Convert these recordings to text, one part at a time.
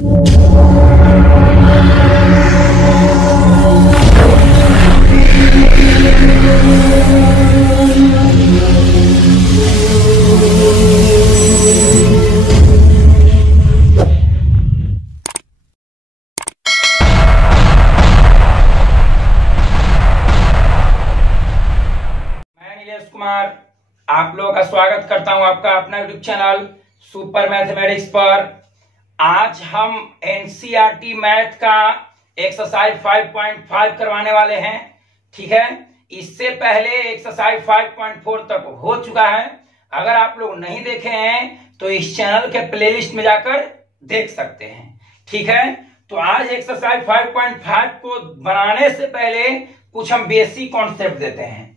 कुमार आप लोगों का स्वागत करता हूं आपका अपना यूट्यूब चैनल सुपर मैथमेटिक्स पर। आज हम एनसीईआरटी मैथ का एक्सरसाइज 5.5 करवाने वाले हैं। ठीक है, इससे पहले एक्सरसाइज 5.4 तक हो चुका है। अगर आप लोग नहीं देखे हैं तो इस चैनल के प्लेलिस्ट में जाकर देख सकते हैं। ठीक है, तो आज एक्सरसाइज 5.5 को बनाने से पहले कुछ हम बेसिक कॉन्सेप्ट देते हैं।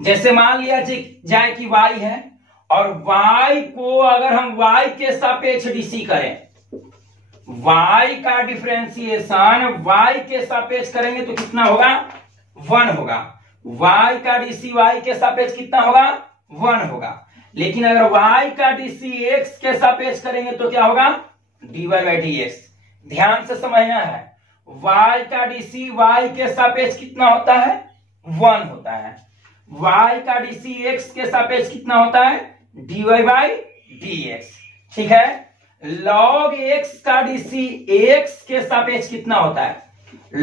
जैसे मान लिया जाए कि y है और y को अगर हम y के सापेक्ष डीसी करें, y का डिफरेंशिएशन y के सापेक्ष करेंगे तो कितना होगा? 1 होगा। y का डीसी y के सापेक्ष कितना होगा? 1 होगा। लेकिन अगर y का डीसी x के सापेक्ष करेंगे तो क्या होगा? dy by dx। ध्यान से समझना है, y का डीसी y के सापेक्ष कितना होता है? 1 होता है। y का डीसी x के सापेक्ष कितना होता है? dy by dx। ठीक है, log x का डीसी x के सापेक्ष कितना होता है?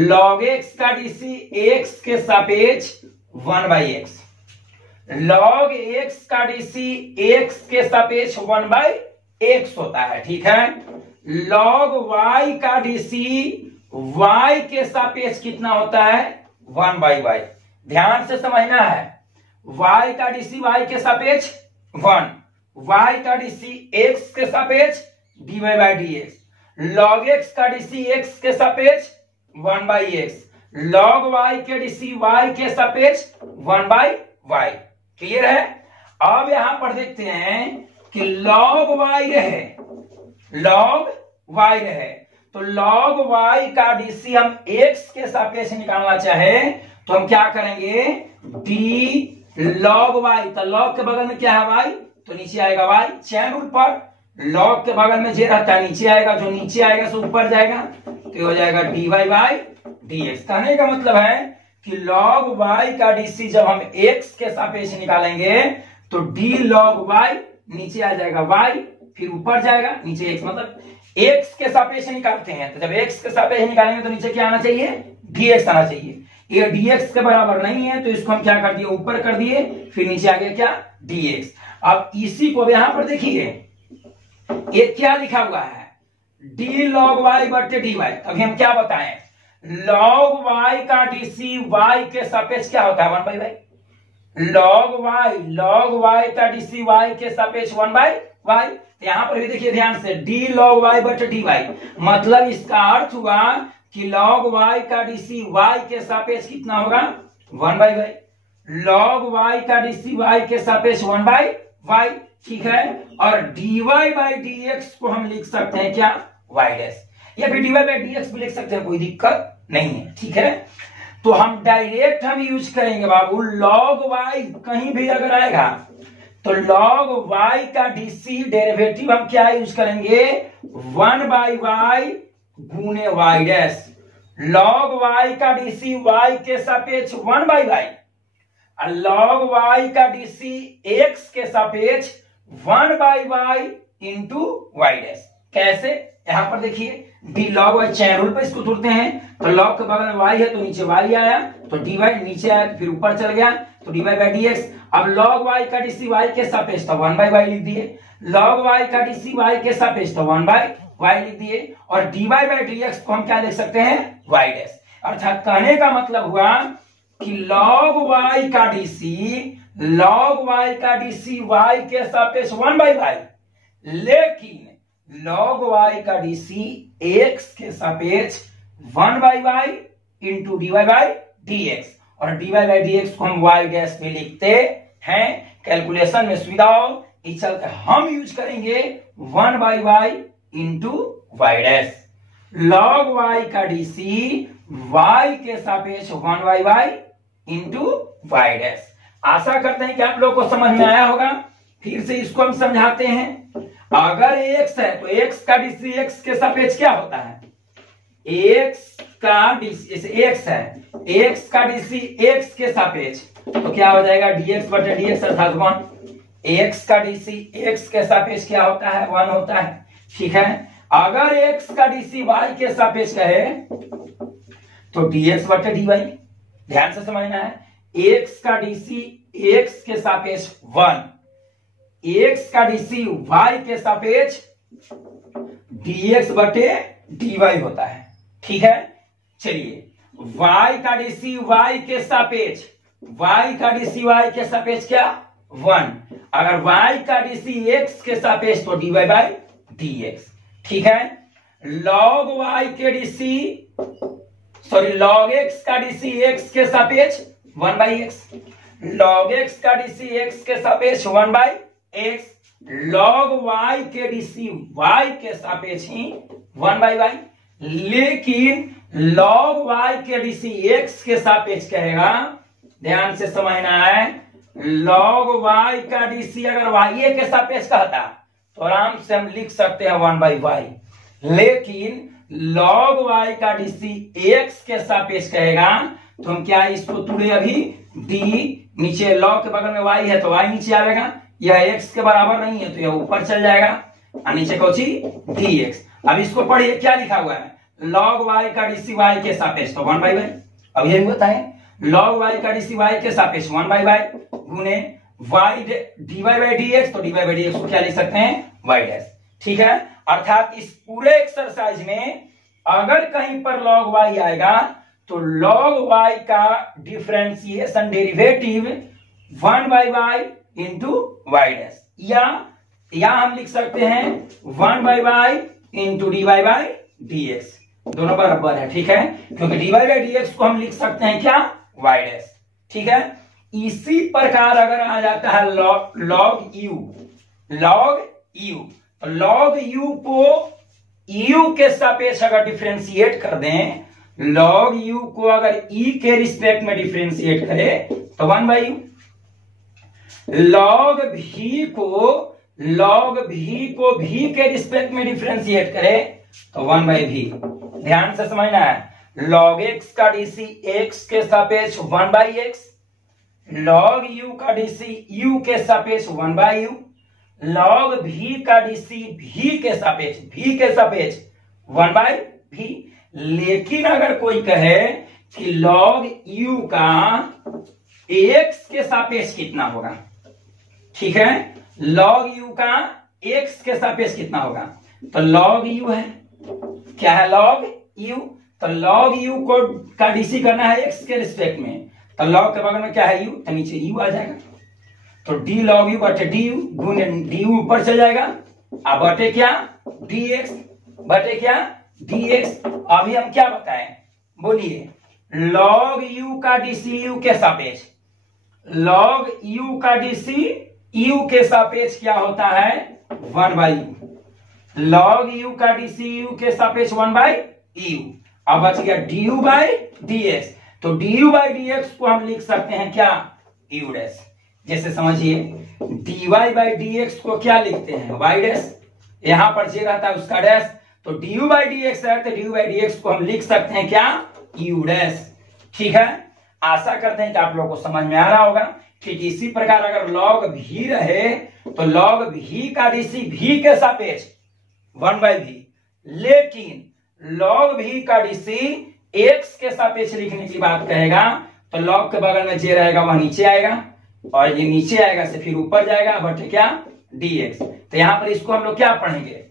log x का डीसी x के सापेक्ष 1 बाई x। log x का डीसी x के सापेक्ष 1 बाई x होता है। ठीक है, log y का डीसी y के सापेक्ष कितना होता है? 1 बाई y। ध्यान से समझना है, y का डीसी y के सापेक्ष 1, y का डीसी x के सापेक्ष dy by dx, log x का डीसी x के सापेक्ष 1 बाई x, log y के डीसी y के सापेक्ष 1 बाई y। क्लियर है? अब यहां पर देखते हैं कि log y रहे, log y रहे तो log y का डीसी हम x के सापेक्ष निकालना चाहे तो हम क्या करेंगे? d log y, तो log के बगल में क्या है? y, तो नीचे आएगा y। चैन रूल पर log के बगल में जे रहता है नीचे आएगा, जो नीचे आएगा सो ऊपर जाएगा, तो हो जाएगा dy बाई dx। कहने का मतलब है कि log y का डीसी जब हम x के सापेक्ष निकालेंगे तो d log y नीचे आ जाएगा y, फिर ऊपर जाएगा नीचे x। मतलब x के सापेक्ष निकालते हैं तो जब x के सापेक्ष निकालेंगे तो नीचे क्या आना चाहिए? dx आना चाहिए। ये dx के बराबर नहीं है तो इसको हम क्या कर दिए? ऊपर कर दिए, फिर नीचे आ गया क्या? dx। अब इसी को यहां पर देखिए, ये क्या लिखा हुआ है? d log y बटे dy। अभी हम क्या बताएं? log y का डीसी y के सापेक्ष क्या होता है? 1 बाई y। log y का डीसी y के सापेक्ष 1 बाई y। यहां पर भी देखिए ध्यान से, d log y बटे dy, मतलब इसका अर्थ हुआ कि log y का डीसी y के सापेक्ष कितना होगा? 1 बाई y। log y का डीसी y के सापेक्ष 1 बाई y। ठीक है, और dy बाई dx को हम लिख सकते हैं क्या? y डैश, या फिर dy बाई dx भी लिख सकते हैं, कोई दिक्कत नहीं है। ठीक है, तो हम डायरेक्ट हम यूज करेंगे बाबू, log y कहीं भी अगर आएगा तो log y का डीसी डेरिवेटिव हम क्या यूज करेंगे? 1 बाई y गुने y डैश। log y का डीसी y के सापेक्ष 1 बाई y, और log y का डीसी x के सापेक्ष 1 by y into y dash. कैसे? यहां पर देखिए, d log y chain rule पर इसको तोड़ते हैं तो log के बगल में y है तो नीचे y आया, तो dy नीचे आया तो फिर ऊपर चल गया, तो dy बाई dx। अब log y का डीसी y के सापेक्ष तो 1 बाई y लिख दिए, log y का डीसी y के सापेक्ष तो 1 बाई y लिख दिए, और dy बाई dx को हम क्या लिख सकते हैं? y dash. अर्थात कहने का मतलब हुआ कि log y का डीसी y के सापेक्ष 1 बाई y, लेकिन log y का डीसी x के सापेक्ष 1 by y into dy by dx, और dy बाई dx को हम y डैश में लिखते हैं। कैलकुलेशन में सुविधा हो इस चलते हम यूज करेंगे 1 by y into y dash. log y का डीसी y के सापेक्ष 1 by y into y dash. आशा करते हैं कि आप लोग को समझ में आया होगा। फिर से इसको हम समझाते हैं। अगर x है तो x का डीसी x के सापेक्ष क्या होता है, x का डीसी x है, x का डीसी x के सापेक्ष तो क्या हो जाएगा dx बटे dx अर्थात 1। x का डीसी x के सापेक्ष क्या होता है, 1 होता है। ठीक है, अगर x का डीसी y के सापेक्ष कहे तो dx बटे dy, ध्यान से समझना है। x का डीसी x के सापेक्ष 1, x का डीसी y के सापेक्ष dx बटे dy होता है। ठीक है, चलिए y का डीसी y के सापेक्ष, y का डीसी y के सापेक्ष क्या 1, अगर y का डीसी x के सापेक्ष तो dy बाई dx। ठीक है, log y के डीसी log x का डीसी x के सापेक्ष 1 बाई x, log x का डीसी x के सापेक्ष 1 बाई x, log y के डीसी y के सापेक्ष ही 1 बाई y। लेकिन log y के डीसी x के सापेक्ष कहेगा, ध्यान से समझना है, log y का डीसी अगर y के सापेक्ष कहता तो आराम से हम लिख सकते हैं 1 बाई y, लेकिन log y का डीसी x के सापेक्ष कहेगा तो हम क्या इसको तुड़े अभी d, नीचे log के बगल में y है तो y नीचे आएगा, यह x के बराबर नहीं है तो यह ऊपर चल जाएगा और नीचे कौची dx। अब इसको पढ़िए क्या लिखा हुआ है, log y का डीसी y के सापेक्ष तो 1 बाई y। अब यही होता है log y का डीसी y के सापेक्ष 1 बाई y गुने y dy बाई dx, तो dy बाई dx को क्या लिख सकते हैं y डैश। ठीक है, अर्थात इस पूरे एक्सरसाइज में अगर कहीं पर log y आएगा तो log y का differentiation derivative 1 by y into y dash, या हम लिख सकते हैं 1 by y into dy by dx, दोनों बराबर है। ठीक है, क्योंकि dy बाई dx को हम लिख सकते हैं क्या y डैश। ठीक है, इसी प्रकार अगर आ जाता है log u तो log u को u के सापेक्ष अगर डिफरेंशिएट कर दें, log u को अगर e के रिस्पेक्ट में डिफरेंशिएट करें तो 1 बाई u, log v को v के रिस्पेक्ट में डिफरेंशिएट करें तो 1 बाई v। ध्यान से समझना है, log x का डीसी x के सापेक्ष 1 बाई x, log u का डीसी u के सापेक्ष 1 बाई u, log v का डीसी v के सापेक्ष 1 बाई v। लेकिन अगर कोई कहे कि log u का x के सापेक्ष कितना होगा, ठीक है, log u का x के सापेक्ष कितना होगा, तो log u है, क्या है log u, तो log u को का डीसी करना है x के रिस्पेक्ट में, तो log के बगल में क्या है u, तो नीचे u आ जाएगा, तो d log u बटे du गुने du ऊपर चल जाएगा, अब बटे क्या dx बटे क्या dx। अभी हम क्या बताएं, बोलिए, log u का डीसी u के सापेक्ष, log u का डीसी u के सापेक्ष क्या होता है 1 बाई u, log u का डीसी u के सापेक्ष 1 बाई u। अब बच गया du बाई dx, तो du बाई dx को हम लिख सकते हैं क्या u डैश। जैसे समझिए dy बाई dx को क्या लिखते हैं y डैश, यहां पर जे रहता है उसका डैश, तो du बाई dx है तो du बाई dx को हम लिख सकते हैं क्या u डैश। ठीक है, आशा करते हैं कि आप लोगों को समझ में आ रहा होगा। ठीक इसी प्रकार अगर log v रहे तो log v का डीसी v के सापेक्ष 1 बाई v, लेकिन log v का डीसी x के सापेक्ष लिखने की बात कहेगा तो log के बगल में जे रहेगा वह नीचे आएगा और ये नीचे आएगा से फिर ऊपर जाएगा बटे क्या dx। तो यहां पर इसको हम लोग क्या पढ़ेंगे,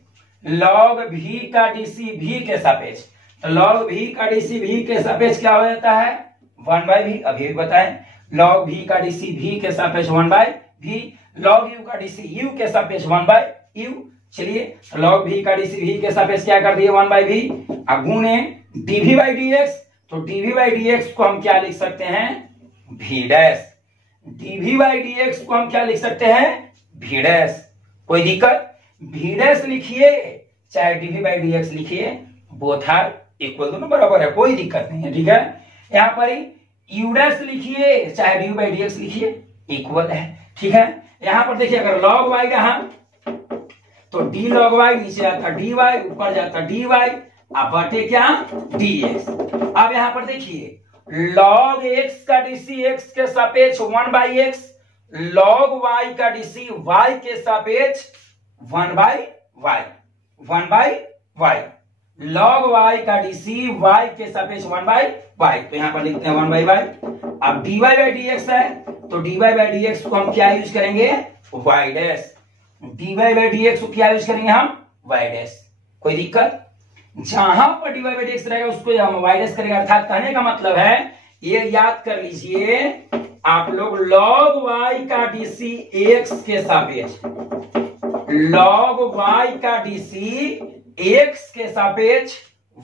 log v का डीसी v के सापेक्ष, तो log v का डीसी v के सापेक्ष क्या हो जाता है 1 बाई v। अभी बताएं, log v का डीसी v के सापेक्ष 1 बाई v, log u का डीसी u के सापेक्ष 1 बाई u। चलिए तो log v का डीसी v के सापेक्ष क्या कर दिए 1 बाई v, गुणे dv बाई dx, तो dv बाई dx को हम क्या लिख सकते हैं v dash, dv by dx को हम क्या लिख सकते हैं v डैश। कोई दिक्कत, v डैश लिखिए चाहे dv बाई dx लिखिए, बोथ आर इक्वल, दोनों बराबर है, कोई दिक्कत नहीं है। ठीक है, यहाँ पर u डैश लिखिए चाहे dv बाई dx लिखिए, इक्वल है। ठीक है, यहाँ पर देखिए अगर log y रहा तो डी लॉग वाई नीचे जाता डी वाई, ऊपर जाता डी वाई, अब बटे क्या डी एक्स। अब यहां पर देखिए लॉग एक्स का डीसी एक्स के सापेक्ष 1/x, लॉग वाई का डीसी वाई के सापेक्ष 1/y, 1/y, लॉग वाई का डीसी वाई के सापेक्ष 1/y, तो यहां पर लिखते हैं 1/y। अब dy बाई डी एक्स है तो dy बाई डी एक्स को हम क्या यूज करेंगे y dash, dy by D x को क्या यूज करेंगे हम y डैश। कोई दिक्कत? जहां पर dy बाई डी एक्स रहेगा उसको हम y डैश करेंगे। अर्थात कहने का मतलब है, ये याद कर लीजिए आप लोग, log y का डीसी x के सापेक्ष, log y का डीसी x के सापेक्ष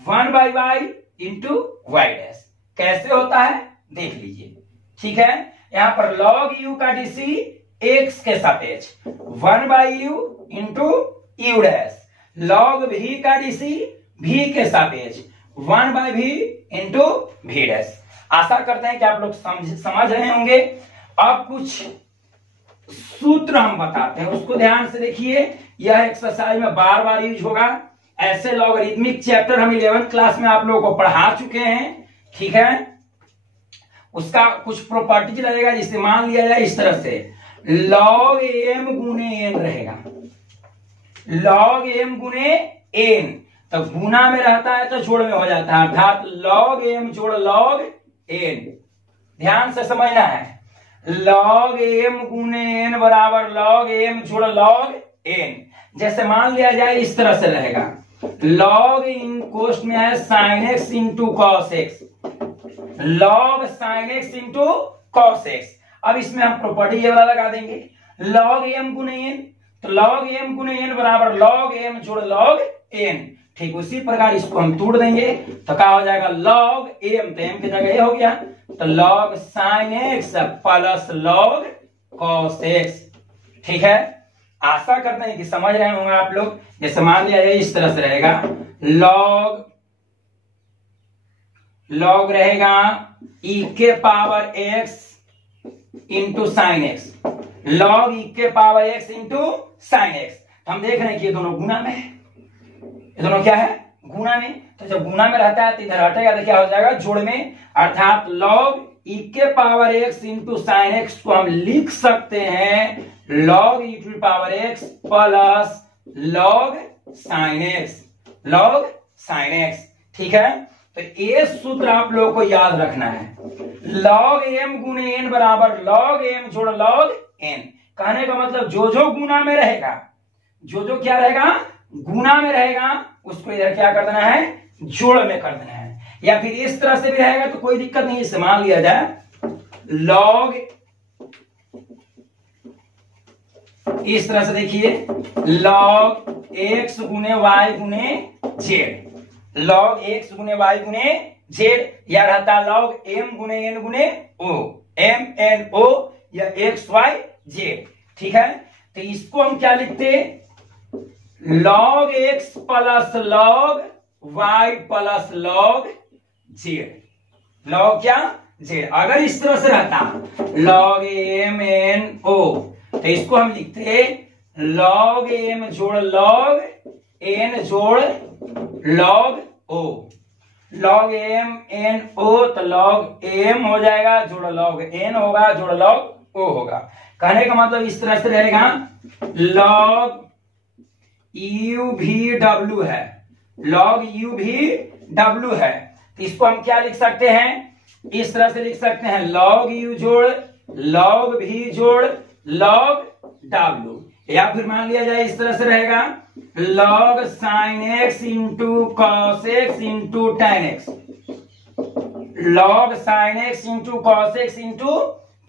1/y इंटू y डैश कैसे होता है देख लीजिए। ठीक है, यहां पर log u का डीसी x के सापेक्ष 1/u into u dash, log v का डीसी v के सापेक्ष 1/v इंटू v डैश। आशा करते हैं कि आप लोग समझ रहे होंगे। अब कुछ सूत्र हम बताते हैं, उसको ध्यान से देखिए। यह एक्सरसाइज में बार बार यूज होगा। ऐसे लॉगरिथमिक चैप्टर हम 11th क्लास में आप लोगों को पढ़ा चुके हैं। ठीक है, उसका कुछ प्रॉपर्टीज लगेगा, जिसे मान लिया जाए इस तरह से log m गुने n रहेगा, log m गुने n, तो गुना में रहता है तो जोड़ में हो जाता है, अर्थात log m जोड़ log n। ध्यान से समझना है, log m गुने n बराबर log m जोड़ log n। जैसे मान लिया जाए इस तरह से रहेगा, log इन कोष्ट में है sin x into cos x, log sin x into cos x. अब इसमें हम प्रॉपर्टी ये वाला लगा देंगे, log m गुने n, तो log m गुने n बराबर log m जोड़ log n। ठीक उसी प्रकार इसको हम तोड़ देंगे तो क्या हो जाएगा log m, तो m की जगह ये हो गया, तो log sin x plus log cos x। ठीक है, आशा करते हैं कि समझ रहे होंगे आप लोग। जैसे मान लिया जाए इस तरह से रहेगा, log रहेगा e के power x into sine x, log e के power x into sine x. हम देख रहे हैं कि ये दोनों गुना में है, ये दोनों क्या है गुना में, तो जब गुना में रहता है तो इधर हटेगा तो क्या हो जाएगा जोड़ में, अर्थात log e के power x into sine x को हम लिख सकते हैं log e to power x plus log sine x, log sine x. ठीक है, तो ये सूत्र आप लोगों को याद रखना है, log m गुने n बराबर log m जोड़ log n। कहने का मतलब जो गुना में रहेगा, जो क्या रहेगा गुना में रहेगा, उसको इधर क्या कर देना है जोड़ में कर देना है। या फिर इस तरह से भी रहेगा तो कोई दिक्कत नहीं, इसे मान लिया जाए log, इस तरह से देखिए log x गुने y गुने z, log x गुने y गुने z, या रहता log m गुने n गुने o, m n o या x y z। ठीक है, तो इसको हम क्या लिखते log x plus log y plus log z, log क्या z। अगर इस तरह से रहता log m n o, तो इसको हम लिखते log m जोड़ log n जोड़ log o, log m n o, तो log m हो जाएगा जोड़ log n होगा जोड़ log o होगा। कहने का मतलब इस तरह से रहेगा, log u भी w है, log u भी w है, तो इसको हम क्या लिख सकते हैं इस तरह से लिख सकते हैं log u जोड़ log v जोड़ log w, या फिर मान लिया जाए इस तरह से रहेगा log sin x into cos x into tan x, log sin x into cos x into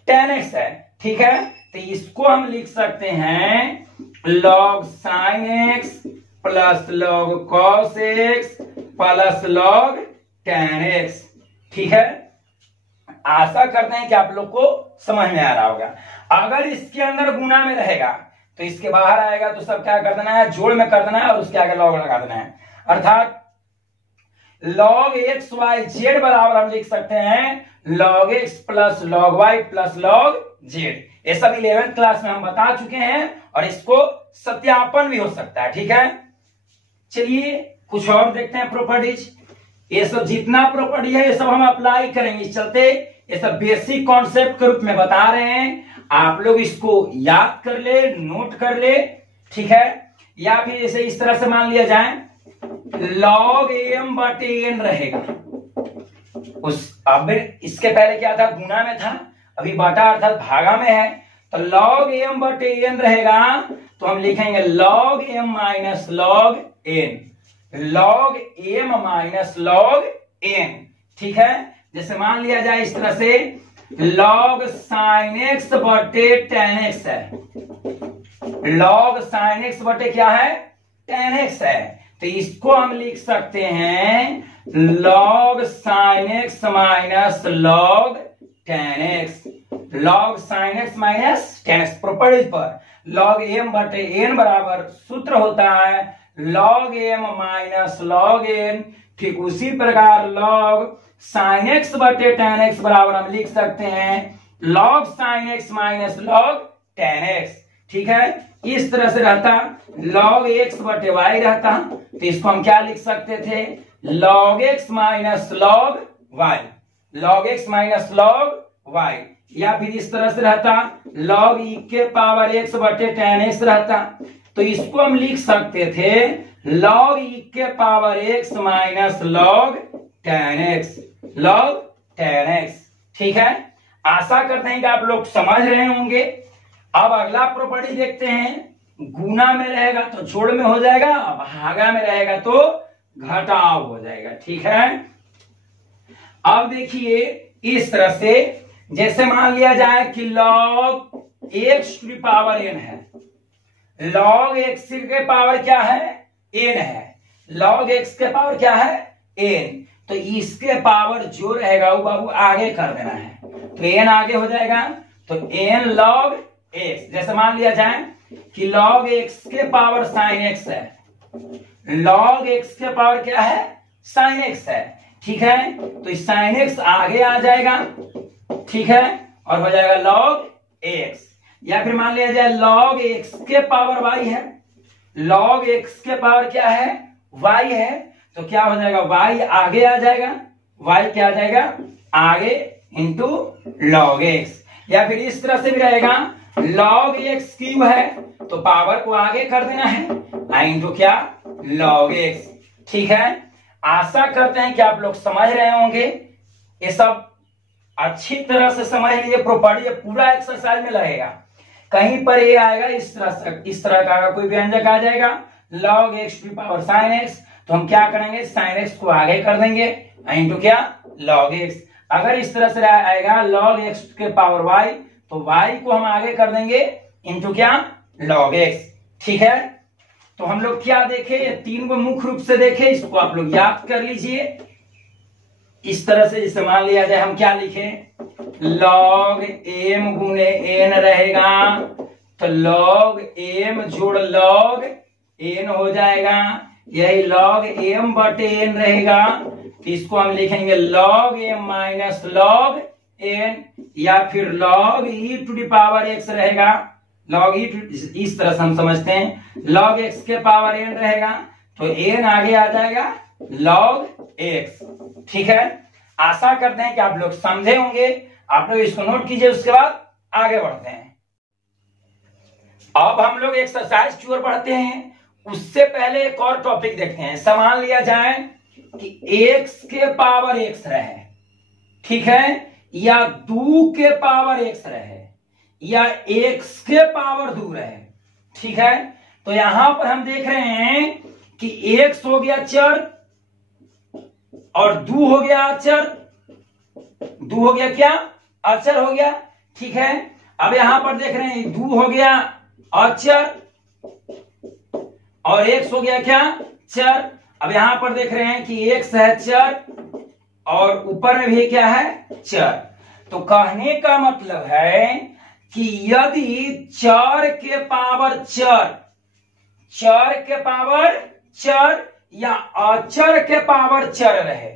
tan x है। ठीक है, तो इसको हम लिख सकते हैं log sin x plus log cos x plus log tan x। ठीक है, आशा करते हैं कि आप लोग को समझ में आ रहा होगा। अगर इसके अंदर गुना में रहेगा तो इसके बाहर आएगा तो सब क्या कर देना है जोड़ में कर देना है और उसके आगे log लगा देना है, अर्थात log x y z बराबर हम लिख सकते हैं log x plus log y plus log z। ये सब 11th क्लास में हम बता चुके हैं और इसको सत्यापन भी हो सकता है। ठीक है, चलिए कुछ और देखते हैं प्रॉपर्टीज। ये सब जितना प्रॉपर्टी है ये सब हम अप्लाई करेंगे इस चलते, ये सब बेसिक कॉन्सेप्ट के रूप में बता रहे हैं, आप लोग इसको याद कर ले, नोट कर ले। ठीक है, या फिर जैसे इस तरह से मान लिया जाए log am बटे n रहेगा। अब इसके पहले क्या था, गुना में था, अभी बटा अर्थात भागा में है, तो log am बटे n रहेगा, तो हम लिखेंगे log m minus log n, log m minus log n। ठीक है, जैसे मान लिया जाए इस तरह से log sin x बटे tan x है, log sin x बटे क्या है, tan x है, तो इसको हम लिख सकते हैं log sin x minus log tan x, log sin x minus tan x। Properties पर log m बटे n बराबर सूत्र होता है log m minus log n। ठीक उसी प्रकार log sin x बटे tan x बराबर हम लिख सकते हैं log sin x minus log tan x। ठीक है, इस तरह से रहता log x बटे y रहता, तो इसको हम क्या लिख सकते थे, log x minus log y, log x minus log y। या फिर इस तरह से रहता log e के पावर x बटे tan x रहता, तो इसको हम लिख सकते थे log e के power x minus log tan x, log tan x। ठीक है, आशा करते हैं कि आप लोग समझ रहे होंगे। अब अगला प्रॉपर्टी देखते हैं, गुना में रहेगा तो जोड़ में हो जाएगा, भागा में रहेगा तो घटाव हो जाएगा। ठीक है, अब देखिए इस तरह से जैसे मान लिया जाए कि log x to the power n है, log x के पावर क्या है, n है, log x के पावर क्या है, n, तो इसके पावर जो रहेगा वो बाबू आगे कर देना है, तो n आगे हो जाएगा, तो n log x। जैसे मान लिया जाए कि log x के पावर sin x है, log x के पावर क्या है, sin x है। ठीक है, तो sin x आगे आ जाएगा। ठीक है, और हो जाएगा log x। या फिर मान लिया जाए log x के पावर y है, log x के पावर क्या है, y है, तो क्या हो जाएगा, y आगे आ जाएगा, y क्या आ जाएगा, आगे इंटू log x। या फिर इस तरह से भी रहेगा log x क्यूब है, तो पावर को आगे कर देना है, इंटू क्या, log x। ठीक है, आशा करते हैं कि आप लोग समझ रहे होंगे, ये सब अच्छी तरह से समझ लीजिए। प्रॉपर्टी पूरा एक्सरसाइज में लगेगा, कहीं पर ये आएगा इस तरह का कोई व्यंजक आ जाएगा log x to power sin x, तो हम क्या करेंगे, sin x को आगे कर देंगे इंटू क्या, log x। अगर इस तरह से आएगा log x के पावर y, तो y को हम आगे कर देंगे इंटू क्या, log x। ठीक है, तो हम लोग क्या देखे, ये तीन को मुख्य रूप से देखे, इसको आप लोग याद कर लीजिए। इस तरह से जैसे मान लिया जाए हम क्या लिखे, log m गुने n रहेगा, तो log m जोड़ log n हो जाएगा, यही log m बटे n रहेगा, इसको हम लिखेंगे log m minus log n, या फिर log e to the power x रहेगा, log e इस तरह से हम समझते हैं log x के पावर n रहेगा, तो n आगे आ जाएगा log x। ठीक है, आशा करते हैं कि आप लोग समझे होंगे, आप लोग इसको नोट कीजिए, उसके बाद आगे बढ़ते हैं। अब हम लोग एक्सरसाइज की ओर बढ़ते हैं, उससे पहले एक और टॉपिक देखते हैं। समान लिया जाए कि x के पावर x रहे, ठीक है, या 2 के पावर x रहे, या x के पावर 2 रहे। ठीक है, तो यहां पर हम देख रहे हैं कि x हो गया चर और 2 हो गया अचर, 2 हो गया क्या, अचर हो गया। ठीक है, अब यहां पर देख रहे हैं 2 हो गया अचर और x हो गया क्या, चर। अब यहां पर देख रहे हैं कि x है चर और ऊपर में भी क्या है, चर। तो कहने का मतलब है कि यदि चर के पावर चर, चर के पावर चर या अचर के पावर चर रहे,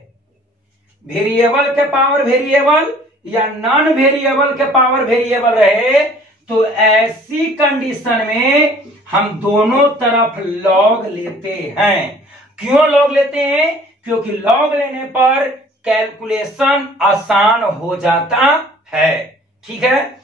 वेरिएबल के पावर वेरिएबल या नॉन वेरिएबल के पावर वेरिएबल रहे, तो ऐसी कंडीशन में हम दोनों तरफ लॉग लेते हैं। क्यों लॉग लेते हैं? क्योंकि लॉग लेने पर कैलकुलेशन आसान हो जाता है। ठीक है,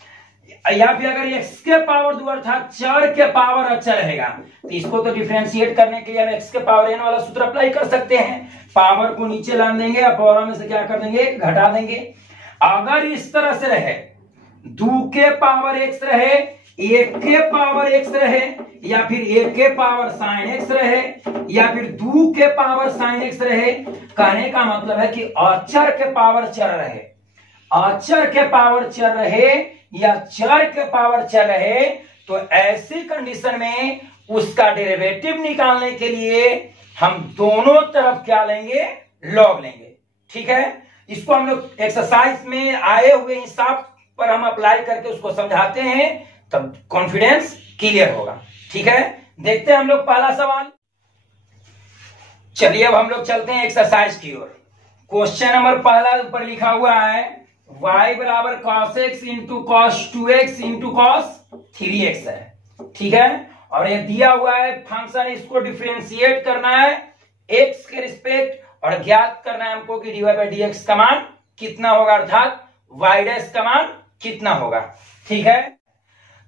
या फिर अगर x के पावर 2 अर्थात चर के पावर अचर रहेगा तो इसको तो डिफरेंशिएट करने के लिए हम x के पावर n वाला सूत्र अप्लाई कर सकते हैं। पावर को नीचे ला देंगे और पावर में से क्या कर देंगे, घटा देंगे। अगर इस तरह से रहे 2 के पावर x रहे, 1 के पावर x रहे, या फिर 1 के पावर साइन x रहे, या फिर 2 के पावर साइन x रहे, कहने का मतलब है कि अचर के पावर चर रहे, अचर के पावर चर रहे या चर के पावर चर रहे, तो ऐसी कंडीशन में उसका डेरिवेटिव निकालने के लिए हम दोनों तरफ क्या लेंगे, लॉग लेंगे। ठीक है, इसको हम लोग एक्सरसाइज में आए हुए हिसाब पर हम अप्लाई करके उसको समझाते हैं, तब कॉन्फिडेंस क्लियर होगा। ठीक है, देखते हैं हम लोग पहला सवाल। चलिए अब हम लोग चलते हैं एक्सरसाइज की ओर। क्वेश्चन नंबर पहला ऊपर लिखा हुआ है y बराबर cos x into cos 2x into cos 3x है। ठीक है, और ये दिया हुआ है फंक्शन, इसको डिफरेंशिएट करना है x के रिस्पेक्ट और ज्ञात करना है हमको कि dy बाई dx का मान कितना होगा, अर्थात y डैश का मान कितना होगा। ठीक है,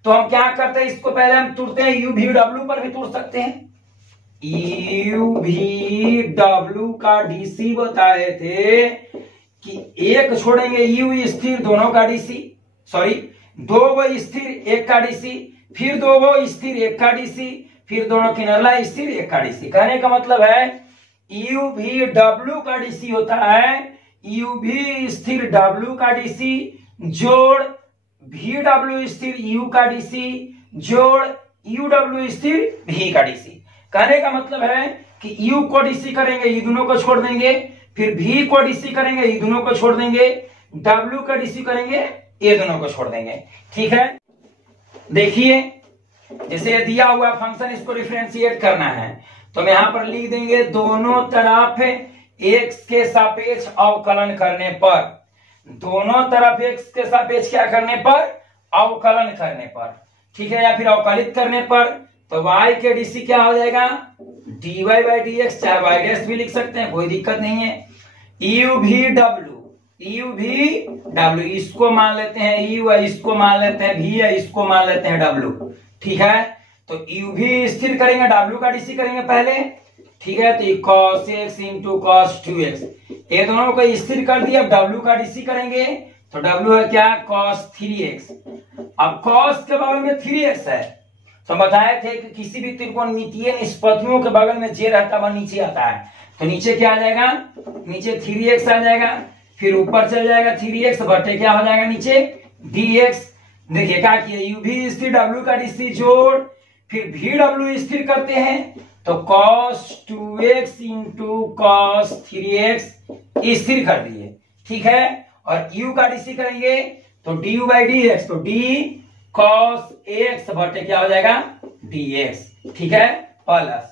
तो हम क्या करते हैं, इसको पहले हम तुरते हैं u v w पर भी तुर सकते हैं। u v w का dc बताए थे कि एक छोड़ेंगे u स्थिर दोनों का डीसी, सॉरी 2 गो स्थिर 1 का डीसी, फिर 2 गो स्थिर 1 का डीसी, फिर दोनों किनारा स्थिर 1 का डीसी। कहने का मतलब है u v w का डीसी होता है u v स्थिर w का डीसी जोड़ v w स्थिर u का डीसी जोड़ u w स्थिर v का डीसी। कहने का मतलब है कि u को डीसी करेंगे, ये दोनों को छोड़ देंगे, फिर v को डीसी करेंगे, ये दोनों को छोड़ देंगे, w का डीसी करेंगे, ये दोनों को छोड़ देंगे। ठीक है, देखिए जैसे दिया हुआ फंक्शन, इसको डिफरेंशिएट करना है तो हम यहां पर लिख देंगे दोनों तरफ x के सापेक्ष अवकलन करने पर, दोनों तरफ x के सापेक्ष क्या करने पर, अवकलन करने पर। ठीक है, या फिर अवकलित करने पर, तो y के डीसी क्या हो जाएगा, dy बाई dx, चाहे y डैश भी लिख सकते हैं, कोई दिक्कत नहीं है। u v w, इसको मान लेते हैं u, इसको मान लेते हैं v, इसको मान लेते हैं w। ठीक है, तो u v स्थिर करेंगे, w का डीसी करेंगे पहले। ठीक है, तो cos x into cos 2x, ये दोनों को स्थिर कर दिया, w का डीसी करेंगे तो w है क्या, cos 3x। अब cos के बगल में 3x है, तो बताए थे कि किसी भी त्रिकोणमितीय निष्पत्तियों के बगल में जे रहता है वह नीचे आता है, तो नीचे क्या आ जाएगा, नीचे 3x आ जाएगा, फिर ऊपर चल जाएगा 3x बटे क्या हो जाएगा नीचे dx। देखिए क्या किया, u v स्थिर w का डीसी जोड़ फिर v w स्थिर करते हैं, तो cos 2x into cos 3x स्थिर कर दिए। ठीक है, और u का डीसी करेंगे तो du बाई dx, तो d cos x बटे क्या हो जाएगा dx। ठीक है, प्लस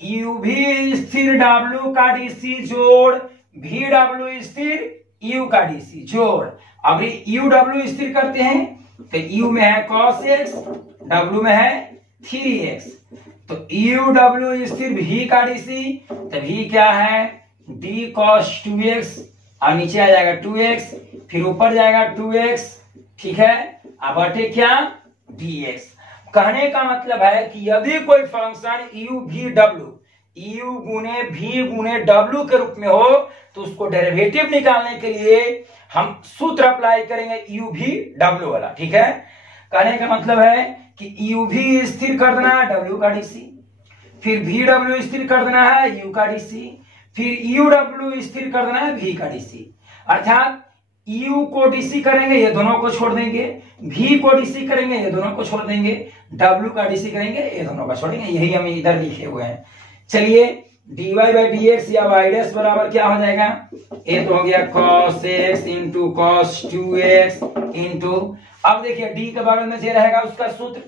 u v स्थिर w का डीसी जोड़ v w स्थिर u का डीसी जोड़, अब u w स्थिर करते हैं तो u में है cos x, w में है 3x, तो u w स्थिर v का डीसी, तो v क्या है d cos 2x, और नीचे आ जाएगा 2x, फिर ऊपर जाएगा 2x। ठीक है, अब बटे क्या dx। कहने का मतलब है कि यदि कोई function u v w, u गुने v गुने w के रूप में हो तो उसको डेरिवेटिव निकालने के लिए हम सूत्र अप्लाई करेंगे u v w वाला। ठीक है, कहने का मतलब है कि u v स्थिर कर देना है w का डीसी, फिर v w स्थिर कर देना है u का डीसी, फिर u w स्थिर कर देना है v का डीसी। अर्थात u को डीसी करेंगे, ये दोनों को छोड़ देंगे, v को डीसी करेंगे, ये दोनों को छोड़ देंगे, w का डीसी करेंगे, ये दोनों को छोड़ेंगे। यही हम इधर लिखे हुए हैं। चलिए dy बाई dx या y डैश बराबर क्या हो जाएगा, ये तो हो गया cos x into cos 2x into, अब देखिए d के बगल में जे रहेगा उसका सूत्र,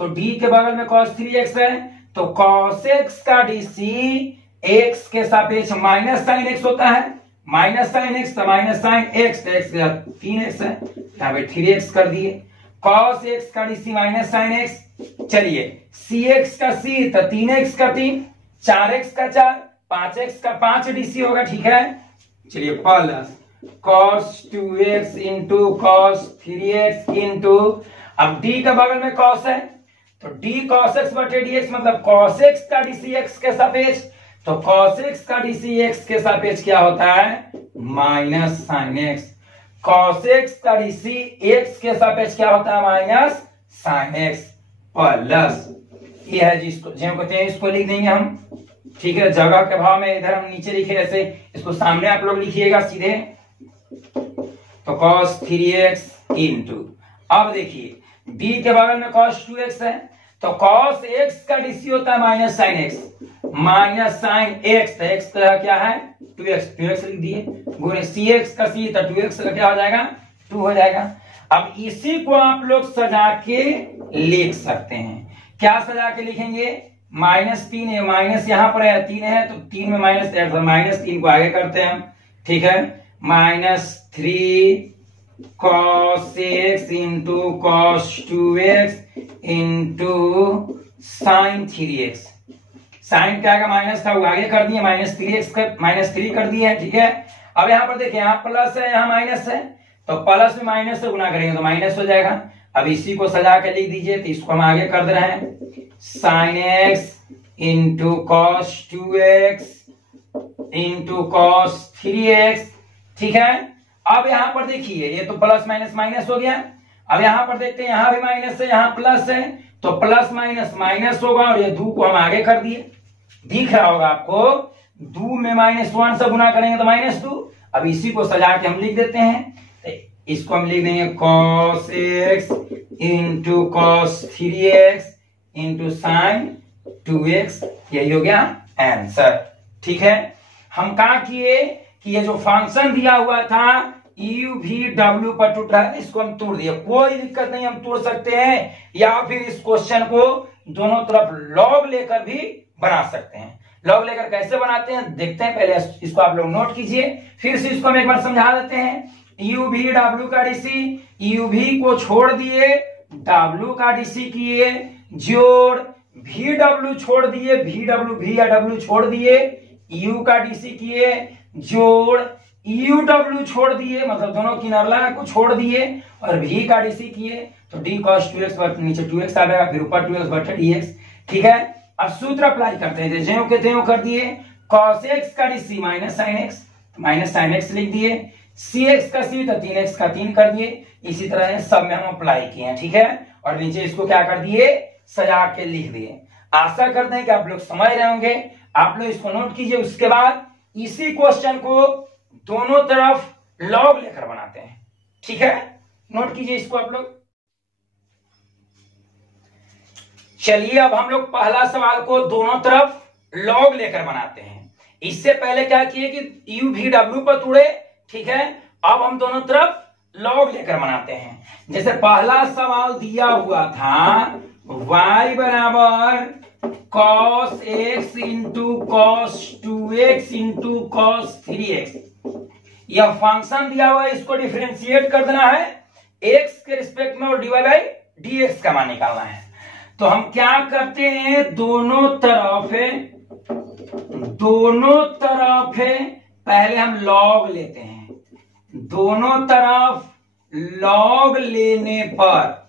तो d के बगल में cos 3x है, तो cos x का डीसी x के सापेक्ष माइनस साइन x होता है, माइनस साइन x तो माइनस साइन x, तो x 3x है, यहाँ पे 3x कर दिए। cos x का D C minus sine x. चलिए cx का c तो 3x का 3, 4x का 4, 5x का 5 डीसी होगा, ठीक है। चलिए plus cos 2x into cos 3x into, अब d का बगल में cos है तो d cos x बटे dx, मतलब cos x का dc x के सापेक्ष, तो cos x का dc x के सापेक्ष क्या होता है, minus sine x। cos x का dc x के सापेक्ष क्या होता है, माइनस साइन x प्लस, ये है जिसको जो कहते हैं इसको लिख देंगे हम, ठीक है। जगह के भाव में इधर हम नीचे लिखे, ऐसे इसको सामने आप लोग लिखिएगा सीधे। तो cos 3x इंटू, अब देखिए d के बगल में cos 2x है तो cos x का dc होता है minus sine x, minus sine x, तो x का क्या है 2x, 2x लिख दिए, गुणे cx का c, तो 2x का क्या हो जाएगा 2 हो जाएगा। अब इसी को आप लोग सजा के लिख सकते हैं, क्या सजा के लिखेंगे, -3 है, माइनस यहां पर है 3 है तो 3 में माइनस ऐड, -3 को आगे करते हैं हम, ठीक है। -3 cos x into cos 2x into sine 3x, sine क्या आएगा माइनस था वो आगे कर दिए, -3 कर दिए, ठीक है। अब यहां पर देखिए, यहाँ प्लस है यहाँ माइनस है, तो प्लस में माइनस से गुना करेंगे तो माइनस हो जाएगा। अब इसी को सजा के लिख दीजिए, तो इसको हम आगे कर दे रहे हैं, sine x into cos 2x into cos 3x, ठीक है। अब यहां पर देखिए ये तो प्लस माइनस माइनस हो गया। अब यहां पर देखते हैं, यहां भी माइनस है यहां प्लस है, तो प्लस माइनस माइनस होगा, और ये 2 को हम आगे कर दिए, दिख रहा होगा आपको, 2 में -1 से गुना करेंगे तो -2। अब इसी को सजा के हम लिख देते हैं, तो इसको हम लिख देंगे cos x into cos 3x into sine 2x, यही हो गया आंसर, ठीक है। हम कहा किए कि ये जो फंक्शन दिया हुआ था u v w पर टूट रहा है, इसको हम तोड़ दिए, कोई दिक्कत नहीं, हम तोड़ सकते हैं, या फिर इस क्वेश्चन को दोनों तरफ लॉग लेकर भी बना सकते हैं। लॉग लेकर कैसे बनाते हैं देखते हैं, पहले इसको आप लोग नोट कीजिए, फिर से इसको हम एक बार समझा देते हैं। u v w का डीसी, u v को छोड़ दिए, w का डीसी किए, जोड़ v w छोड़ दिए, v या w छोड़ दिए, u का डीसी किए, जोड़ यू डब्ल्यू छोड़ दिए, मतलब दोनों किनारा को छोड़ दिए, और v का डीसी किए, तो d cos 2x नीचे 2x आ जाएगा, फिर ऊपर 2x बटे dx, ठीक है। अब सूत्र अप्लाई करते हैं, ज्यों के त्यों कर दिए, cos x का डीसी माइनस साइन x लिख दिए, cx का c तो 3x का 3 कर दिए, इसी तरह सब में हम अप्लाई किए हैं, ठीक है। और नीचे इसको क्या कर दिए, सजा के लिख दिए। आशा करते हैं कि आप लोग समझ रहे होंगे, आप लोग इसको नोट कीजिए। उसके बाद इसी क्वेश्चन को दोनों तरफ लॉग लेकर बनाते हैं, ठीक है, नोट कीजिए इसको आप लोग। चलिए अब हम लोग पहला सवाल को दोनों तरफ लॉग लेकर बनाते हैं। इससे पहले क्या किए कि u v w पर तोड़े, ठीक है। अब हम दोनों तरफ लॉग लेकर बनाते हैं। जैसे पहला सवाल दिया हुआ था y बराबर cos x into cos 2x into cos 3x, यह फंक्शन दिया हुआ है, इसको डिफरेंशिएट कर देना है x के रिस्पेक्ट में और dy बाई dx का मान निकालना है। तो हम क्या करते हैं, दोनों तरफ पहले हम लॉग लेते हैं, दोनों तरफ लॉग लेने पर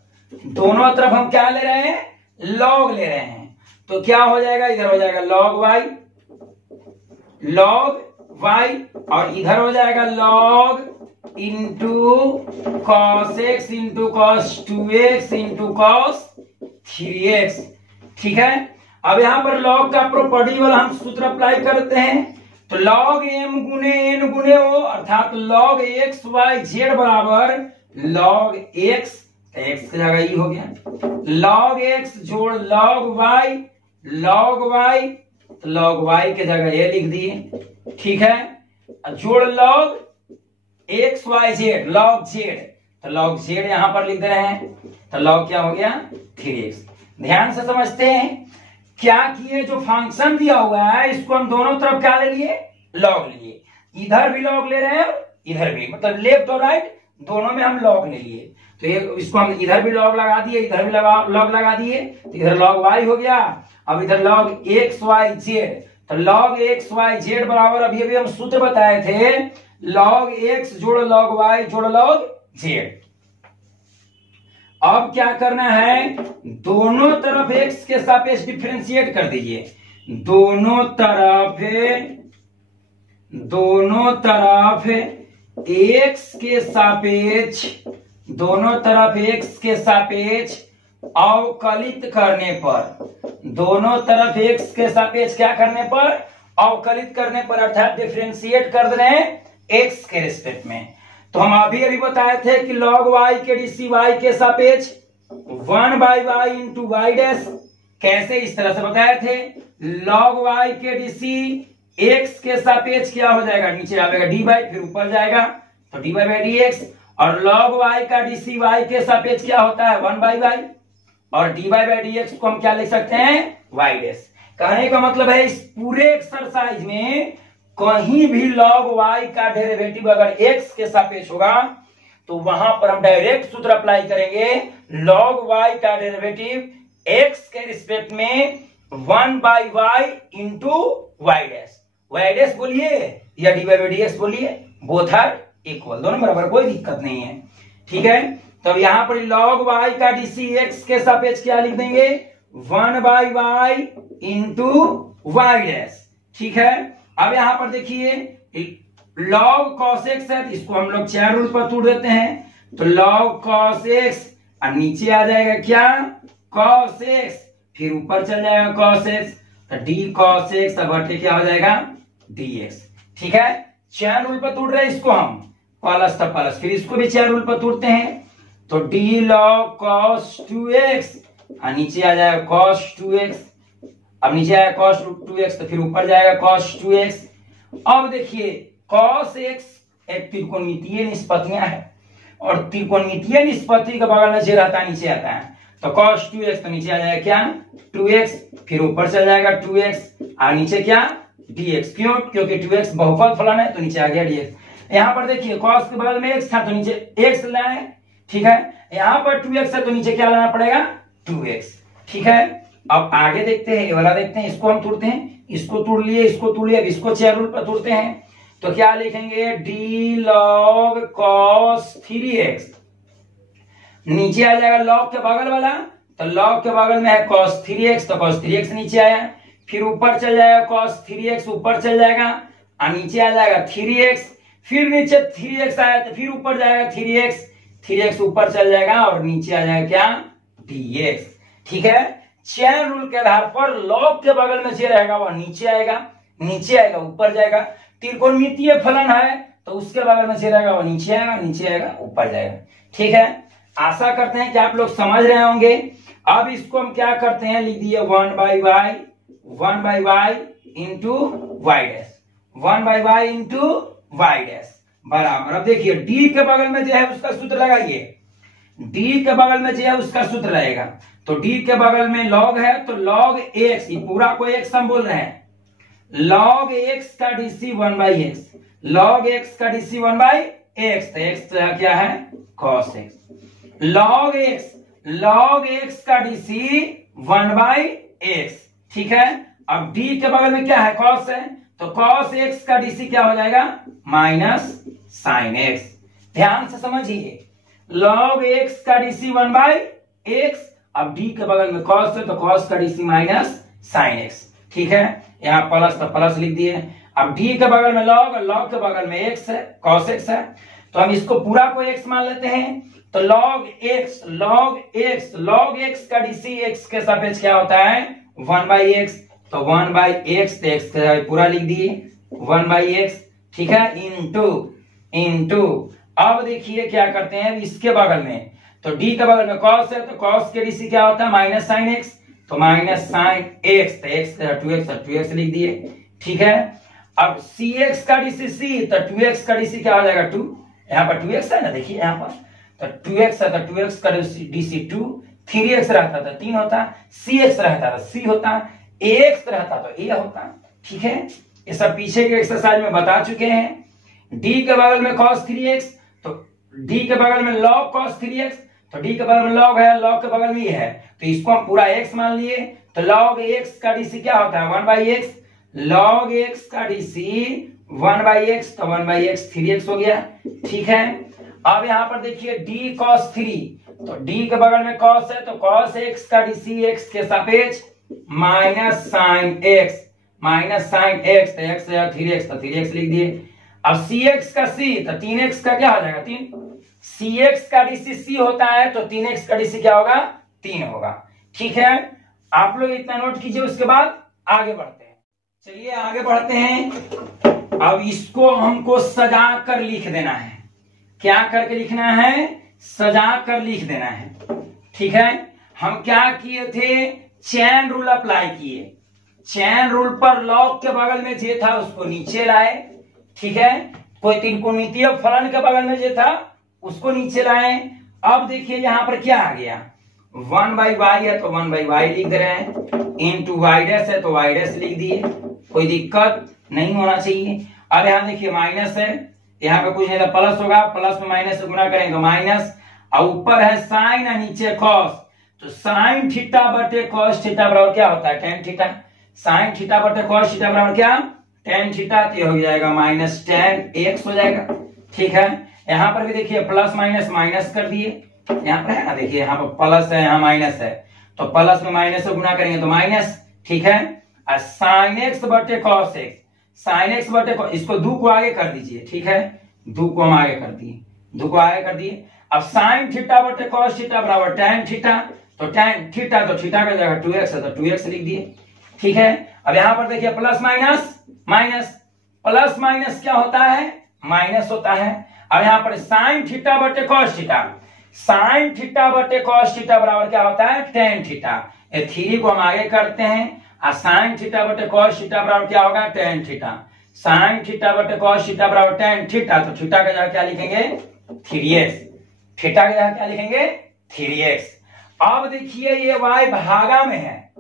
दोनों तरफ हम क्या ले रहे हैं, लॉग ले रहे हैं, तो क्या हो जाएगा, इधर हो जाएगा log y, और इधर हो जाएगा log into cos x into cos 2x into cos 3x, ठीक है। अब यहां पर log का प्रॉपर्टी वाला हम सूत्र अप्लाई करते हैं, तो log m गुने n गुने o, अर्थात log x y z बराबर log x, x की जगह ई हो गया, log x जोड़ log y, तो log y के जगह ये लिख दिए, ठीक है। जोड़ log x y z, log z, तो log z यहां पर लिख दे रहे हैं, तो log क्या हो गया 3x। ध्यान से समझते हैं क्या किए, जो फंक्शन दिया हुआ है इसको हम दोनों तरफ क्या ले लिए, लॉग ले लिए, इधर भी लॉग ले रहे हैं इधर भी, मतलब लेफ्ट और राइट दोनों में हम लॉग ले लिए। तो ये इसको हम इधर भी लॉग लगा दिए, इधर भी लॉग लगा दिए, तो इधर लॉग वाई हो गया। अब इधर लॉग एक्स वाई जेड, तो लॉग एक्स वाई जेड बराबर अभी अभी हम सूत्र बताए थे लॉग एक्स जोड़ लॉग वाई जोड़ लॉग जेड। अब क्या करना है, दोनों तरफ एक्स के सापेक्ष डिफरेंशिएट कर दीजिए। दोनों तरफ एक्स के सापेक्ष, दोनों तरफ एक्स के सापेक्ष अवकलित करने पर, दोनों तरफ एक्स के सापेक्ष क्या करने पर, अवकलित करने पर, अर्थात डिफरेंशिएट कर रहे हैं एक्स के रिस्पेक्ट में। तो हम अभी बताए थे कि log y के डीसी y के सापेक्ष 1/y इंटू वाई डैश, कैसे, इस तरह से बताए थे। log y के डीसी x के सापेक्ष क्या हो जाएगा, नीचे आएगा dy, फिर ऊपर जाएगा तो dy बाई dx, और log y का डीसी y के सापेक्ष क्या होता है 1/y, और dy बाई dx को हम क्या लिख सकते हैं y डैश। कहने का मतलब है इस पूरे एक्सरसाइज में कहीं भी log y का डेरिवेटिव अगर x के सापेक्ष होगा तो वहां पर हम डायरेक्ट सूत्र अप्लाई करेंगे, log y का डेरिवेटिव x के रिस्पेक्ट में 1/y into y dash. Y dash बोलिए या dy बाई dx बोलिए, बोथ आर इक्वल, दोनों बराबर, कोई दिक्कत नहीं है। ठीक है, तो यहां पर log y का डीसी x के सापेक्ष क्या लिख देंगे 1/y इंटू वाई डैश। ठीक है, अब यहां पर देखिए log cos x है, इसको हम लोग 4 रूल पर तोड़ देते हैं, तो log cos x, और नीचे आ जाएगा क्या cos x, फिर ऊपर चल जाएगा cos x, तो d cos x अब क्या हो जाएगा dx। ठीक है, 4 रूल पर तोड़ रहे हैं इसको हम, प्लस तो प्लस, फिर इसको भी 4 रूल पर तोड़ते हैं, तो d log cos 2x, और नीचे आ जाएगा cos 2x, अब नीचे आएगा cos 2x, तो फिर ऊपर जाएगा cos 2x। अब देखिए cos x एक त्रिकोणमितीय निष्पत्तियां है, और त्रिकोणमितीय निष्पत्ति के बगल में जो रहता है नीचे आता है, तो cos 2x, तो नीचे आ जाएगा क्या 2x, फिर ऊपर चल जाएगा 2x, और नीचे क्या dx, क्यों, क्योंकि 2x बहुपद फलन है, तो नीचे आ गया dx। यहाँ पर देखिए cos के बगल में x था तो नीचे x लाए, ठीक है, यहाँ पर 2x है तो नीचे क्या लाना पड़ेगा 2x। ठीक है, अब आगे देखते हैं, ये वाला देखते हैं, इसको हम तोड़ते हैं, इसको तोड़ लिए, इसको तोड़ लिए, अब इसको 4 रूल पर तोड़ते हैं, तो क्या लिखेंगे d log cos 3x, नीचे आ जाएगा log के बगल वाला, तो log के बगल में है cos 3x, तो cos 3x नीचे आया, फिर ऊपर चल जाएगा cos 3x, ऊपर चल जाएगा, और नीचे आ जाएगा 3x, फिर नीचे 3x आया तो फिर ऊपर जाएगा 3x ऊपर चल जाएगा, और नीचे आ जाएगा क्या dx। ठीक है, 4 रूल के आधार पर log के बगल में जो रहेगा वह नीचे आएगा, नीचे आएगा ऊपर जाएगा, त्रिकोणमितीय फलन है तो उसके बगल में जो रहेगा वह नीचे आएगा, नीचे आएगा ऊपर जाएगा। ठीक है, आशा करते हैं कि आप लोग समझ रहे होंगे। अब इसको हम क्या करते हैं, लिख दिए 1/y into y dash, 1/y into y dash बराबर। अब देखिए d के बगल में जो है उसका सूत्र लगाइए, d के बगल में जो है उसका सूत्र रहेगा, तो d के बगल में log है तो log x, ये पूरा को x हम बोल रहे हैं, log x का डीसी 1/x, log x का डीसी 1/x, तो x क्या है cos x, log x का डीसी 1/x। ठीक है, अब d के बगल में क्या है cos है, तो cos x का डीसी क्या हो जाएगा माइनस sin x। ध्यान से समझिए, log x का डीसी 1/x, अब d के बगल में cos है तो cos का डीसी माइनस sin x। ठीक है, यहाँ प्लस तो प्लस लिख दिए, अब d के बगल में log और log के बगल में x है, cos x है, तो हम इसको पूरा को x मान लेते हैं, तो log x का डीसी x के सापेक्ष क्या होता है 1/x, तो 1/x, तो x पूरा लिख दिए 1/x। ठीक है, इंटू अब देखिए क्या करते हैं इसके बगल में, तो d के बगल में cos है तो cos के डीसी क्या होता है माइनस sin x, तो माइनस sin x, तो x 2x लिख दिए। ठीक है, अब cx का डीसी c, तो 2x का डीसी क्या हो जाएगा 2, यहाँ पर 2x है ना, देखिए यहाँ पर, तो 2x है तो 2x का डीसी 2, 3x रहता तो 3 होता, cx रहता तो c होता, ax रहता तो a होता। ठीक है, ये सब पीछे के एक्सरसाइज में बता चुके हैं। d के बगल में cos 3x, तो डी के बगल में log cos 3x, तो डी के बगल में log है, log के बगल में ये है, तो इसको हम पूरा x मान लिए, तो log x का डीसी क्या होता है 1/x, log x का डीसी 1/x, तो 1/x 3x हो गया। ठीक है, अब यहां पर देखिए d cos 3, तो d के बगल में cos है, तो cos x का डीसी x के सापेक्ष माइनस साइन x, तो x है 3x, तो 3x लिख दिए। अब cx का c, तो 3x का क्या हो जाएगा 3, cx का डीसी c होता है, तो 3x का डीसी क्या होगा 3 होगा। ठीक है, आप लोग इतना नोट कीजिए, उसके बाद आगे बढ़ते हैं। चलिए आगे बढ़ते हैं। अब इसको हमको सजा कर लिख देना है। क्या करके लिखना है, सजा कर लिख देना है। ठीक है, हम क्या किए थे, चेन रूल अप्लाई किए, चेन रूल पर लॉग के बगल में जे था उसको नीचे लाए। ठीक है, कोई त्रिकोणमितीय फलन के बगल में जे था उसको नीचे लाए। अब देखिए यहां पर क्या आ गया, 1/y है तो 1/y लिख दे रहे हैं, इंटू वाई डैश है तो वाई डैश लिख दिए, कोई दिक्कत नहीं होना चाहिए। अब यहां देखिए माइनस है, यहाँ पे कुछ नहीं था, प्लस होगा, प्लस में माइनस से गुना करेंगे माइनस, और ऊपर है साइन और नीचे कॉस, तो साइन थीटा बटे कॉस थीटा बराबर क्या होता है टेन थीटा, साइन थीटा बटे कॉस थीटा बराबर क्या टेन थीटा, तो हो जाएगा माइनस टेन एक्स हो जाएगा। ठीक है, यहाँ पर भी देखिए प्लस माइनस माइनस कर दिए, यहाँ पर है ना, देखिए यहाँ पर प्लस है यहाँ माइनस है, तो प्लस में माइनस से गुना करेंगे तो माइनस। ठीक है, और साइन एक्स बटे कॉस एक्स, साइन एक्स बटे इसको दो को आगे कर दीजिए। ठीक है, दो को हम आगे कर दिए, दो को आगे कर दिए। अब साइन थीटा बटे कॉस थीटा बराबर टेन थीटा, तो टेन थीटा तो थीटा का जगह 2x है तो 2x लिख दिए। ठीक है, अब यहां पर देखिए plus minus minus, plus minus क्या होता है माइनस होता है। अब यहां पर साइन थीटा बटे कॉस थीटा, साइन थीटा बटे कॉस थीटा बराबर क्या होता है टेन थीटा, ये थ्री को हम आगे करते हैं, साइन थीटा बटे कॉस थीटा बराबर क्या होगा टेन थीटा, साइन थीटा बटे कॉस थीटा बराबर टेन थीटा, तो थीटा का जगह क्या लिखेंगे 3x, थीटा का जगह क्या लिखेंगे 3x। अब देखिए ये y भागा में है,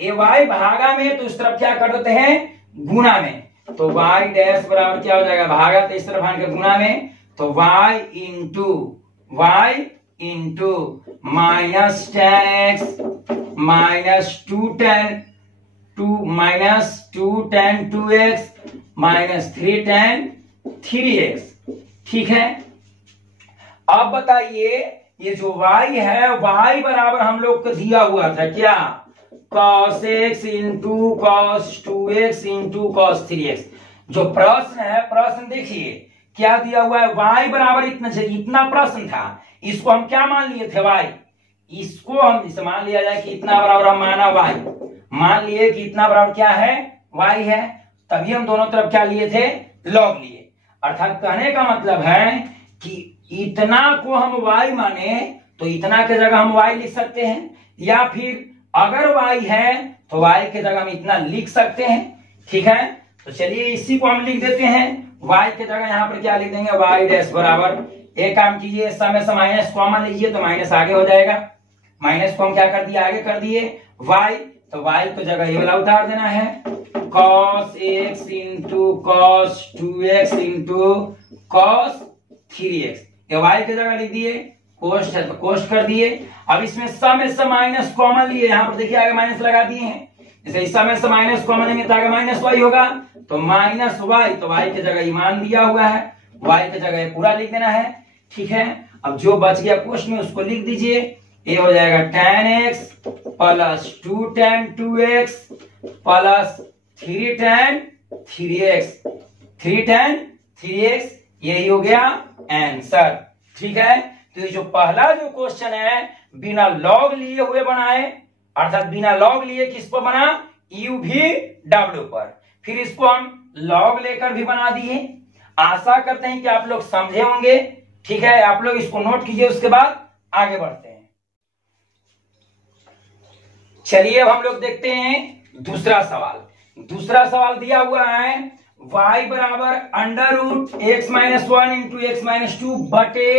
ये y भागा में है, तो इस तरफ क्या कर देते हैं गुना में, तो y डैश बराबर क्या हो जाएगा भागा, तो इस तरफ आने के गुना में, तो y into minus ten x minus two ten 2x minus 3 ten 3x। ठीक है, अब बताइए ये जो y है, y बराबर हम लोग को दिया हुआ था क्या cos x into cos 2x into cos 3x। जो प्रश्न है, प्रश्न देखिए क्या दिया हुआ है, y बराबर इतना प्रश्न था, इसको हम क्या मान लिए थे y, इसको हम इसे मान लिया जाए कि इतना बराबर हम माना y, मान लिए कि इतना बराबर क्या है y है, तभी हम दोनों तरफ क्या लिए थे log लिए। अर्थात कहने का मतलब है कि इतना को हम y माने तो इतना के जगह हम y लिख सकते हैं, या फिर अगर y है तो y के जगह हम इतना लिख सकते हैं। ठीक है, तो चलिए इसी को हम लिख देते हैं, y के जगह यहाँ पर क्या लिख देंगे y डैश बराबर, एक काम कीजिए समय से माइनस कॉमन लीजिए तो माइनस आगे हो जाएगा, माइनस को हम क्या कर दिए आगे कर दिए y, तो y को जगह ये वाला उतार देना है, cos x into cos 2x into cos 3x, ये y की जगह लिख दिए, कोष्ट है तो कोष्ट कर दिए। अब इसमें सम से माइनस कॉमन लिए, यहाँ पर देखिए आगे माइनस लगा दिए हैं, जैसे इस समय से माइनस कॉमन लेंगे तो आगे माइनस वाई होगा, तो माइनस वाई, तो वाई की जगह मान दिया हुआ है, वाई की जगह पूरा लिख देना है। ठीक है, अब जो बच गया क्वेश्चन में उसको लिख दीजिए, ये हो जाएगा tan x plus 2 tan 2x plus 3 tan 3x, यही हो गया आंसर। ठीक है, तो ये जो पहला जो क्वेश्चन है बिना लॉग लिए हुए बनाए, अर्थात बिना लॉग लिए किस पर बना u भी w पर, फिर इसको हम लॉग लेकर भी बना दिए। आशा करते हैं कि आप लोग समझे होंगे। ठीक है, आप लोग इसको नोट कीजिए, उसके बाद आगे बढ़ते हैं। चलिए अब हम लोग देखते हैं दूसरा सवाल। दूसरा सवाल दिया हुआ है y बराबर under root x minus 1 into x minus 2 बटे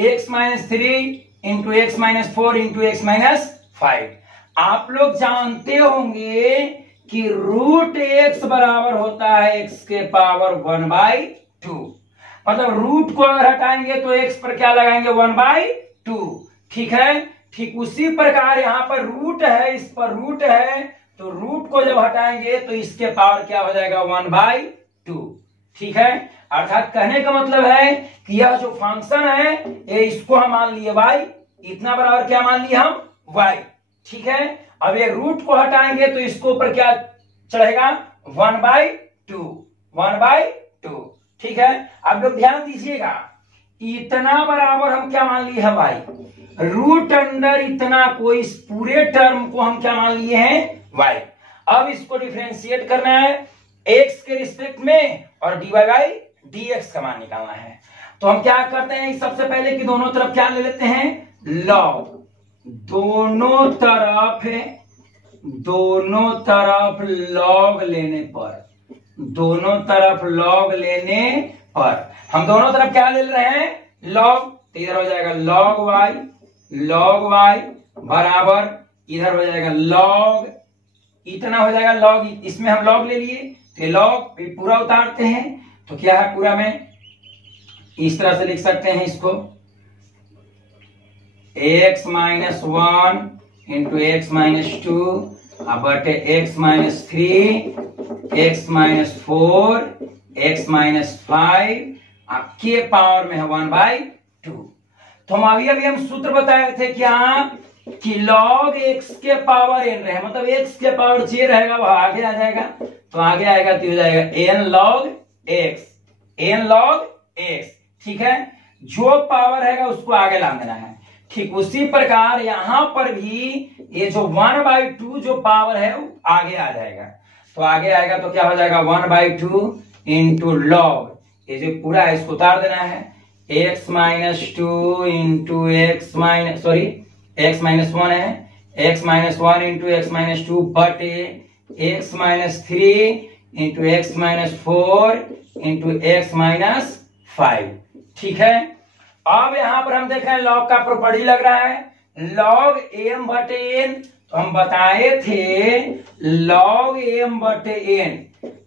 x minus 3 into x minus 4 into x minus 5। आप लोग जानते होंगे कि रूट एक्स बराबर होता है एक्स के पावर 1/2, मतलब रूट को अगर हटाएंगे तो x पर क्या लगाएंगे 1/2। ठीक है, ठीक उसी प्रकार यहाँ पर रूट है, इस पर रूट है, तो रूट को जब हटाएंगे तो इसके पावर क्या हो जाएगा 1/2। ठीक है, अर्थात कहने का मतलब है कि यह जो फंक्शन है ये इसको हम मान लिए y, इतना बराबर क्या मान लिए हम y। ठीक है, अब ये रूट को हटाएंगे तो इसको ऊपर क्या चढ़ेगा 1/2, 1/2। ठीक है, आप लोग ध्यान दीजिएगा, इतना बराबर हम क्या मान लिए है y, रूट अंडर इतना को इस पूरे टर्म को हम क्या मान लिए हैं y। अब इसको डिफरेंशिएट करना है x के रिस्पेक्ट में और dy बाई dx का मान निकालना है। तो हम क्या करते हैं, सबसे पहले कि दोनों तरफ क्या ले लेते हैं लॉग, दोनों तरफ लॉग लेने पर, दोनों तरफ लॉग लेने पर हम दोनों तरफ क्या ले रहे हैं लॉग, तो इधर हो जाएगा लॉग y बराबर इधर हो जाएगा लॉग, इतना हो जाएगा लॉग, इसमें हम लॉग ले लिए तो लॉग पूरा उतारते हैं तो क्या है पूरा में इस तरह से लिख सकते हैं इसको x minus 1 into x minus 2 बटे x minus 3 x minus 4 x minus 5 के पावर में है 1/2। तो अभी हम सूत्र बताए थे क्या कि log x के पावर n रहे, मतलब x के पावर j रहेगा वह आगे आ जाएगा, तो आगे आएगा तो हो जाएगा n log x। ठीक है, जो पावर रहेगा उसको आगे ला देना है। ठीक उसी प्रकार यहां पर भी ये जो 1/2 जो पावर है वो आगे आ जाएगा, तो आगे आएगा तो क्या हो जाएगा 1/2 इंटू लॉग, ये जो पूरा है इसको उतार देना है x minus 2 into x minus x minus 1 है, x minus 1 into x minus 2 बटे x minus 3 into x minus 4 into x minus 5। ठीक है, अब यहां पर हम देख रहे हैं लॉग का प्रॉपर्टी लग रहा है लॉग m बटे n, तो हम बताए थे लॉग m बटे n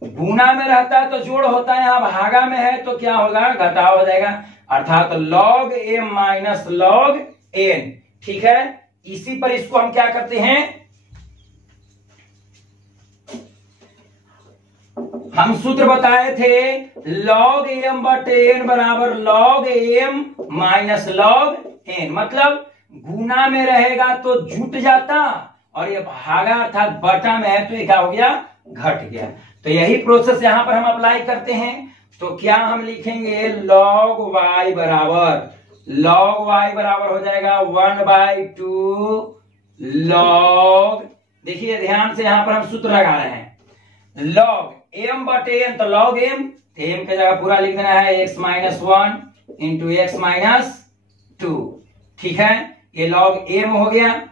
गुना में रहता है तो जोड़ होता है, यहाँ भागा में है तो क्या होगा घटाव हो जाएगा, अर्थात log m minus log n। ठीक है, इसी पर इसको हम क्या करते हैं, हम सूत्र बताए थे log m बटे n बराबर log m minus log n, मतलब गुना में रहेगा तो जुट जाता और ये भागा अर्थात बटा में है तो ये क्या हो गया घट गया। तो यही प्रोसेस यहां पर हम अप्लाई करते हैं, तो क्या हम लिखेंगे log y बराबर हो जाएगा 1/2 log, देखिए ध्यान से यहां पर हम सूत्र लगा रहे हैं log m बटे n, तो log m, तो m की जगह पूरा लिख देना है x minus 1 into x minus 2। ठीक है, ये log m हो गया,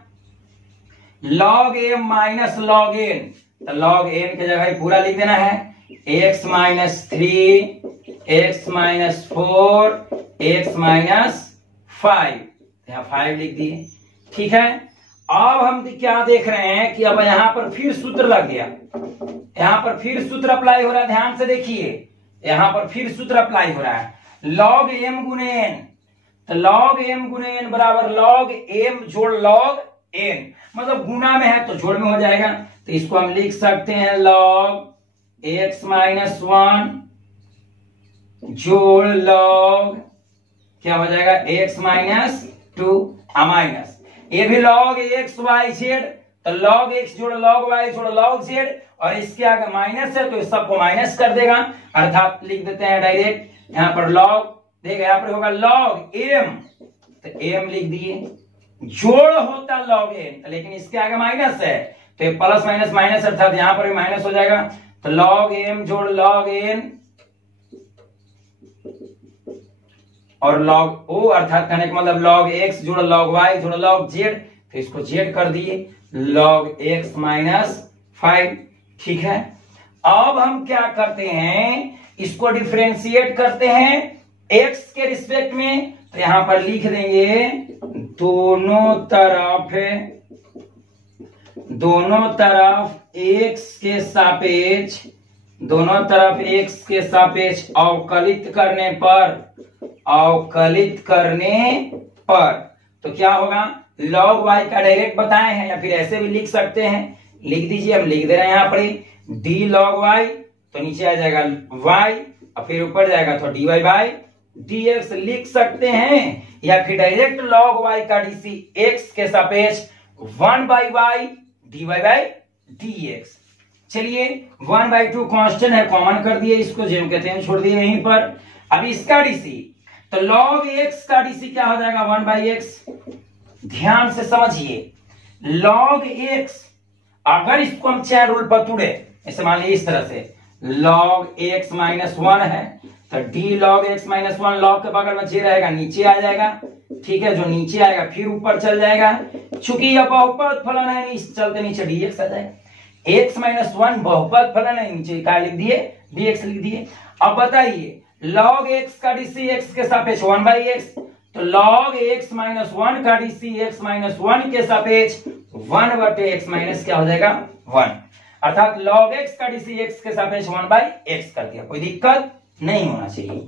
log m minus log n, तो log n की जगह पूरा लिख देना है x minus 3 x minus 4 x minus 5, यहाँ 5 लिख दिए। ठीक है, अब हम क्या देख रहे हैं कि अब यहां पर फिर सूत्र लग गया, यहां पर फिर सूत्र अप्लाई हो रहा है, ध्यान से देखिए यहां पर फिर सूत्र अप्लाई हो रहा है log m गुने n, तो log m गुने n बराबर log m जोड़ log n, मतलब गुना में है तो जोड़ में हो जाएगा, तो इसको हम लिख सकते हैं log x माइनस 1 जोड़ log क्या हो जाएगा x माइनस 2 माइनस ये भी log x y z, तो log x जोड़ log y जोड़ log z और इसके आगे माइनस है तो इस सबको माइनस कर देगा, अर्थात लिख देते हैं डायरेक्ट यहाँ पर log, देखिए यहाँ पर होगा log m, तो m लिख दिए, जोड़ होता log n लेकिन इसके आगे माइनस है तो ये प्लस माइनस माइनस अर्थात यहाँ पर भी माइनस हो जाएगा, तो log m जोड़ log n और log o, अर्थात कहने का मतलब log x जोड़ log y जोड़ log z, तो इसको z कर दिए log x माइनस 5। ठीक है, अब हम क्या करते हैं इसको डिफरेंशिएट करते हैं x के रिस्पेक्ट में, तो यहां पर लिख देंगे दोनों तरफ x के सापेक्ष दोनों तरफ x के सापेक्ष अवकलित करने पर तो क्या होगा, log y का डायरेक्ट बताए हैं या फिर ऐसे भी लिख सकते हैं, लिख दीजिए, हम लिख दे रहे हैं यहाँ पर d log y, तो नीचे आ जाएगा y और फिर ऊपर जाएगा तो dy बाई dx लिख सकते हैं, या फिर डायरेक्ट log y का dc x के सापेक्ष 1 by y dy by dx। चलिए 1/2 कांस्टेंट है, कॉमन कर दिए इसको, जो कहते हैं छोड़ दिए यहीं पर। अब इसका डीसी तो log x का डीसी क्या हो जाएगा 1/x। ध्यान से समझिए, log x अगर इसको हम चेन रूल पर तोड़े, ऐसे मान लीजिए इस तरह से log x माइनस 1 है तो d log x minus 1 log के बगल में जे रहेगा नीचे आ जाएगा, ठीक है, जो नीचे आएगा फिर ऊपर चल जाएगा, चूंकि यह बहुपद फलन है चलते नीचे dx आ जाएगा, x माइनस 1 बहुपद फलन है, नीचे क्या लिख दिए dx लिख दिए। अब बताइए log x का डीसी x के सापेक्ष 1/x, तो log x माइनस 1 का डीसी x माइनस 1 के सापेक्ष 1/x माइनस क्या हो जाएगा 1, अर्थात log x का डीसी x के सापेक्ष 1/x कर दिया, कोई दिक्कत नहीं होना चाहिए।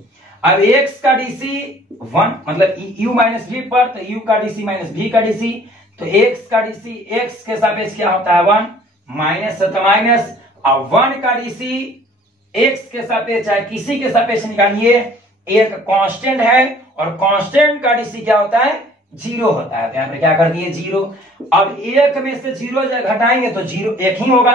अब x का डीसी 1 मतलब u माइनस v पर, तो u का डीसी माइनस v का डीसी, तो x का डीसी x के सापेक्ष क्या होता है 1 माइनस तो माइनस, अब 1 का डीसी x के सापेक्ष चाहे किसी के सापेक्ष निकालिए, एक कांस्टेंट है और कांस्टेंट का डीसी क्या होता है 0 होता है, तो यहां पर क्या कर दिए 0। अब 1 में से 0 घटाएंगे तो 0 एक ही होगा,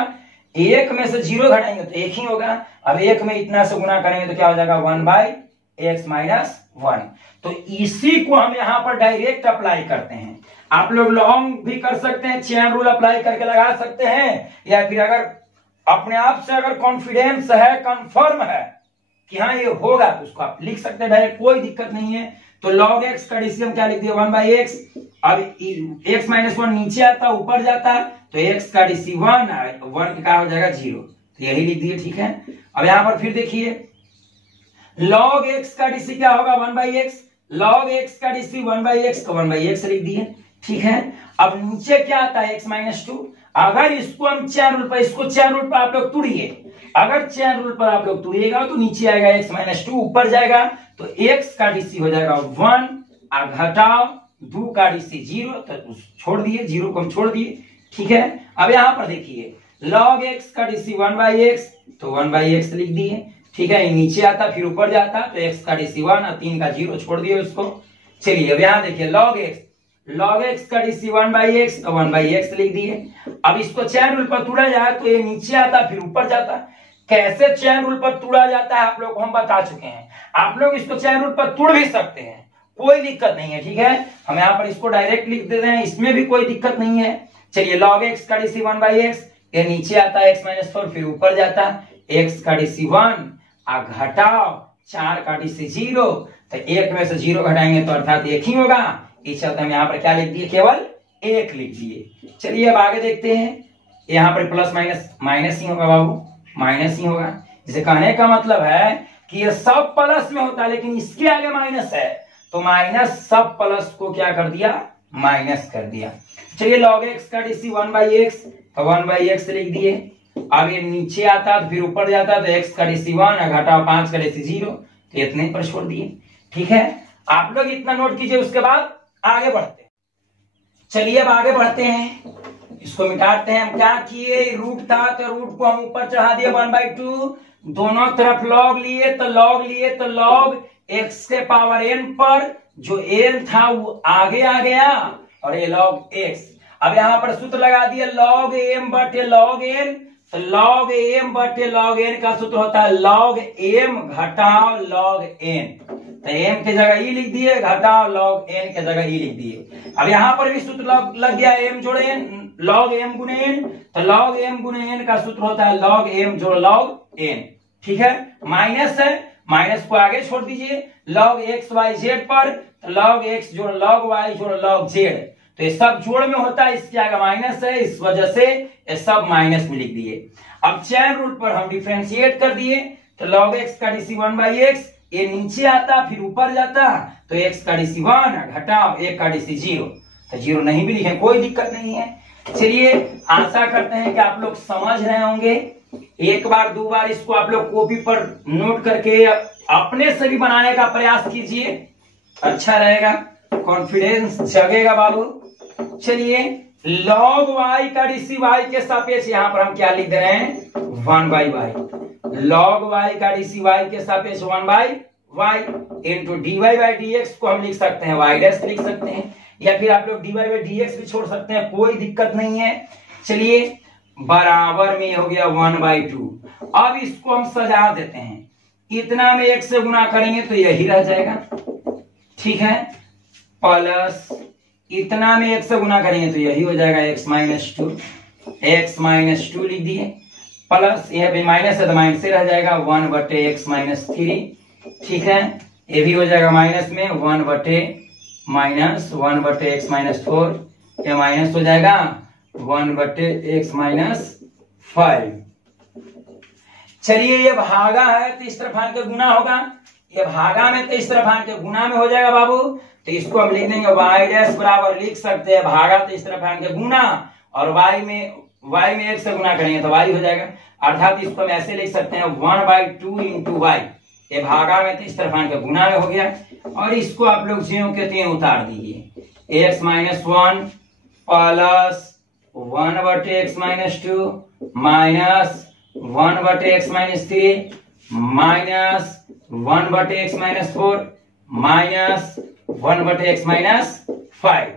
1 में से 0 घटाएंगे तो एक ही होगा, अब 1 में इतना से गुना करेंगे तो क्या हो जाएगा 1/x माइनस 1। तो इसी को हम यहां पर डायरेक्ट अप्लाई करते हैं, आप लोग लॉन्ग भी कर सकते हैं, चेन रूल अप्लाई करके लगा सकते हैं, या फिर अगर अपने आप से अगर कॉन्फिडेंस है, कंफर्म है कि हाँ ये होगा, तो उसको आप लिख सकते हैं डायरेक्ट, कोई दिक्कत नहीं है। तो log x का डीसी हम क्या लिख दिए 1/x, अब x माइनस 1 नीचे आता ऊपर जाता तो x का डीसी 1 क्या हो जाएगा 0, तो यही लिख दिए, ठीक है। अब यहां पर फिर देखिए log x का डीसी क्या होगा 1/x, log x का डीसी 1/x को 1/x लिख दिए, ठीक है। अब नीचे क्या आता है x माइनस 2, अगर इसको हम चेन रूल पर, इसको चेन रूल पर आप लोग तोड़िए, अगर चेन रूल पर आप लोग तोड़िएगा तो नीचे आएगा x माइनस 2, ऊपर जाएगा तो x का डीसी हो जाएगा 1 और घटाओ 2 का डीसी 0, तो छोड़ दिए 0 को हम छोड़ दिए, ठीक है। अब यहां पर देखिए log x का डीसी 1/x, तो 1/x लिख दिए, ठीक है, नीचे आता फिर ऊपर जाता तो x का डीसी 1 और 3 का 0 छोड़ दिए उसको। चलिए अब यहां देखिए log x का डीसी 1/x, तो 1/x लिख दिए। अब इसको चेन रूल पर तोड़ा जाए तो ये नीचे आता फिर ऊपर जाता, कैसे चेन रूल पर तोड़ा जाता है आप लोग को हम बता चुके हैं, आप लोग इसको चेन रूल पर तोड़ भी सकते हैं, कोई दिक्कत नहीं है, ठीक है। हम यहाँ पर इसको डायरेक्ट लिख देते हैं, इसमें भी कोई दिक्कत नहीं है। चलिए log x का डीसी 1/x, ये नीचे आता x माइनस 4 फिर ऊपर जाता x का डीसी 1 और घटाओ 4 का डीसी 0, तो 1 में से 0 घटाएंगे तो अर्थात 1 ही होगा, इस चलते हम यहाँ पर क्या लिख दिए केवल 1 लिख दिए। चलिए अब आगे देखते हैं, यहाँ पर प्लस माइनस माइनस ही होगा बाबू, माइनस ही होगा, जिसे कहने का मतलब है कि ये सब प्लस में होता है लेकिन इसके आगे माइनस है, तो माइनस सब प्लस को क्या कर दिया माइनस कर दिया। चलिए log x का डीसी 1/x, तो 1/x लिख दिए। अब ये नीचे आता तो फिर ऊपर जाता तो x का डीसी 1 घटाओ 5 का डीसी 0, तो इतने पर छोड़ दिए, ठीक है। आप लोग इतना नोट कीजिए, उसके बाद आगे बढ़ते हैं। चलिए अब आगे बढ़ते हैं, इसको मिटाते हैं। हम क्या किए, रूट था तो रूट को हम ऊपर चढ़ा दिए 1/2, दोनों तरफ लॉग लिए तो लॉग x के पावर n पर जो n था वो आगे आ गया और ये log x। अब यहां पर सूत्र लगा दिया log m बटे log n, तो log m बटे log n का सूत्र होता है log m घटाओ log n, तो m के जगह e लिख दिए, घटाओ log n के जगह e लिख दिए। अब यहां पर भी सूत्र लग गया m जोड़े n, log m गुने n, तो log m गुने n का सूत्र होता है log m जोड़ log n, ठीक है। माइनस है, माइनस को आगे छोड़ दीजिए, log x y z पर, तो log x जोड़ log y जोड़ log z, तो ये सब जोड़ में होता है, इसके आगे माइनस है, इस वजह से ये सब माइनस में लिख दिए। अब चेन रूल पर हम डिफरेंशिएट कर दिए, तो log x का डीसी 1/x, ये नीचे आता फिर ऊपर जाता तो x का डीसी 1 घटाओ 1 का डीसी 0, तो 0 नहीं भी लिखे कोई दिक्कत नहीं है। चलिए आशा करते हैं कि आप लोग समझ रहे होंगे एक बार दो बार इसको आप लोग कॉपी पर नोट करके अपने से भी बनाने का प्रयास कीजिए, अच्छा रहेगा, कॉन्फिडेंस जगेगा बाबू। चलिए log y का डीसी y के सापेक्ष यहां पर हम क्या लिख दे रहे हैं, 1/y। log y का डीसी y के सापेक्ष 1/y into dy by dx को हम लिख सकते हैं y डैश लिख सकते हैं, या फिर आप लोग dy बाई dx भी छोड़ सकते हैं, कोई दिक्कत नहीं है। चलिए बराबर में हो गया 1/2। अब इसको हम सजा देते हैं, इतना में 1 से गुना करेंगे तो यही रह जाएगा, ठीक है, प्लस इतना में 1 से गुना करेंगे तो यही हो जाएगा x माइनस टू लिख दिए, प्लस यह भी माइनस है तो माइनस से रह जाएगा 1/x माइनस 3, ठीक है, ये भी हो जाएगा माइनस में 1/x माइनस 4, ये माइनस हो जाएगा 1/x माइनस 5। चलिए ये भागा है तो इस तरफ आन के गुना होगा, ये भागा में तो इस तरफ आन के गुना में हो जाएगा बाबू, तो इसको हम लिख देंगे y डैश बराबर लिख सकते हैं, भागा तो इस तरफ आन के गुना, और y में 1 से गुना करेंगे तो y हो जाएगा, अर्थात इसको हम ऐसे लिख सकते हैं 1/2 इंटू y, ये भागा में तो इस तरफ आन के गुना में हो गया, और इसको आप लोग ज्यों के त्यों उतार दीजिए, x minus 1 plus 1/x minus 2 minus 1/x minus 3 minus 1/x minus 4 minus 1/x minus 5,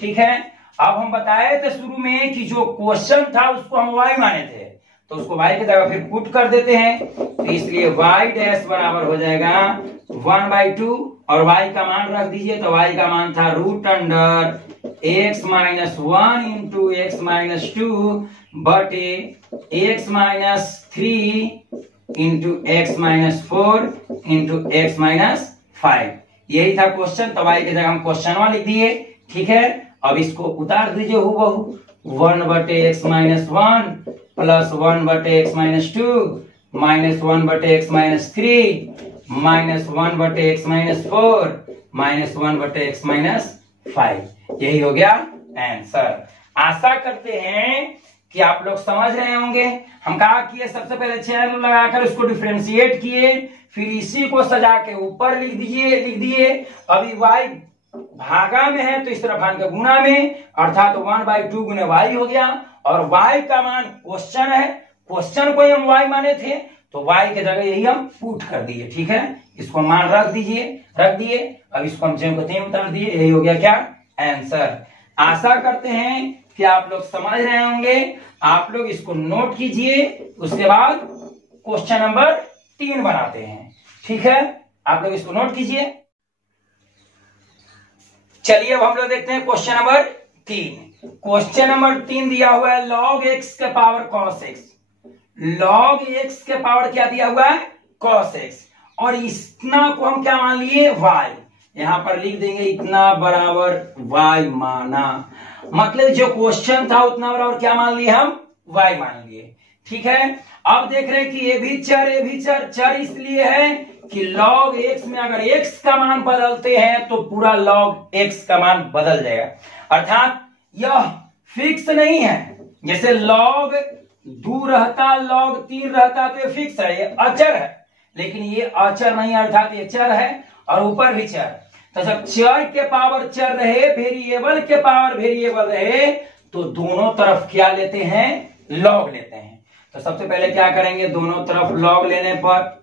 ठीक है। अब हम बताए थे शुरू में कि जो क्वेश्चन था उसको हम y माने थे, तो उसको y की जगह फिर पुट कर देते हैं, तो इसलिए y डैश बराबर हो जाएगा 1/2, और y का मान रख दीजिए, तो y का मान था x minus 1 into x minus 2 बटे x minus 3 into x minus 4 into x minus 5, यही था क्वेश्चन, तो y की जगह हम क्वेश्चन लिख दिए, ठीक है। अब इसको उतार दीजिए हूबहू, 1/x minus 1 plus 1/x minus 2 minus 1/x minus 3 minus 1/x minus 4 minus 1/x minus 5, यही हो गया आंसर। आशा करते हैं कि आप लोग समझ रहे होंगे। हम कहा किए सबसे पहले चैन लगाकर उसको डिफरेंशिएट किए, फिर इसी को सजा के ऊपर लिख दिए। अभी y भागा में है तो इस तरफ आन के गुना में, अर्थात 1/2 गुने y हो गया, और y का मान क्वेश्चन है, क्वेश्चन को हम y माने थे, तो y के जगह यही हम पुट कर दिए, ठीक है, इसको मान रख दिए। अब इसको हम ज्यों को त्यों उतार दिए, यही हो गया क्या, आंसर। आशा करते हैं कि आप लोग समझ रहे होंगे। आप लोग इसको नोट कीजिए, उसके बाद क्वेश्चन नंबर 3 बनाते हैं, ठीक है, आप लोग इसको नोट कीजिए। चलिए अब हम लोग देखते हैं क्वेश्चन नंबर 3। क्वेश्चन नंबर 3 दिया हुआ है log x के power cos x, log x के पावर क्या दिया हुआ है, cos x, और इतना को हम क्या मान लिए, y, यहां पर लिख देंगे इतना बराबर y माना, मतलब जो क्वेश्चन था उतना बराबर क्या मान लिए हम, y मान लिए, ठीक है। अब देख रहे हैं कि ये भी चर इसलिए है कि log x में अगर x का मान बदलते हैं तो पूरा log x का मान बदल जाएगा, अर्थात यह फिक्स नहीं है। जैसे log 2 रहता, log 3 रहता तो ये फिक्स है, ये अचर है, लेकिन ये अचर नहीं, अर्थात ये चर है, और ऊपर भी चर। तो जब चर के पावर चर रहे, वेरिएबल के पावर वेरिएबल रहे, तो दोनों तरफ क्या लेते हैं, log लेते हैं। तो सबसे पहले क्या करेंगे, दोनों तरफ log लेने पर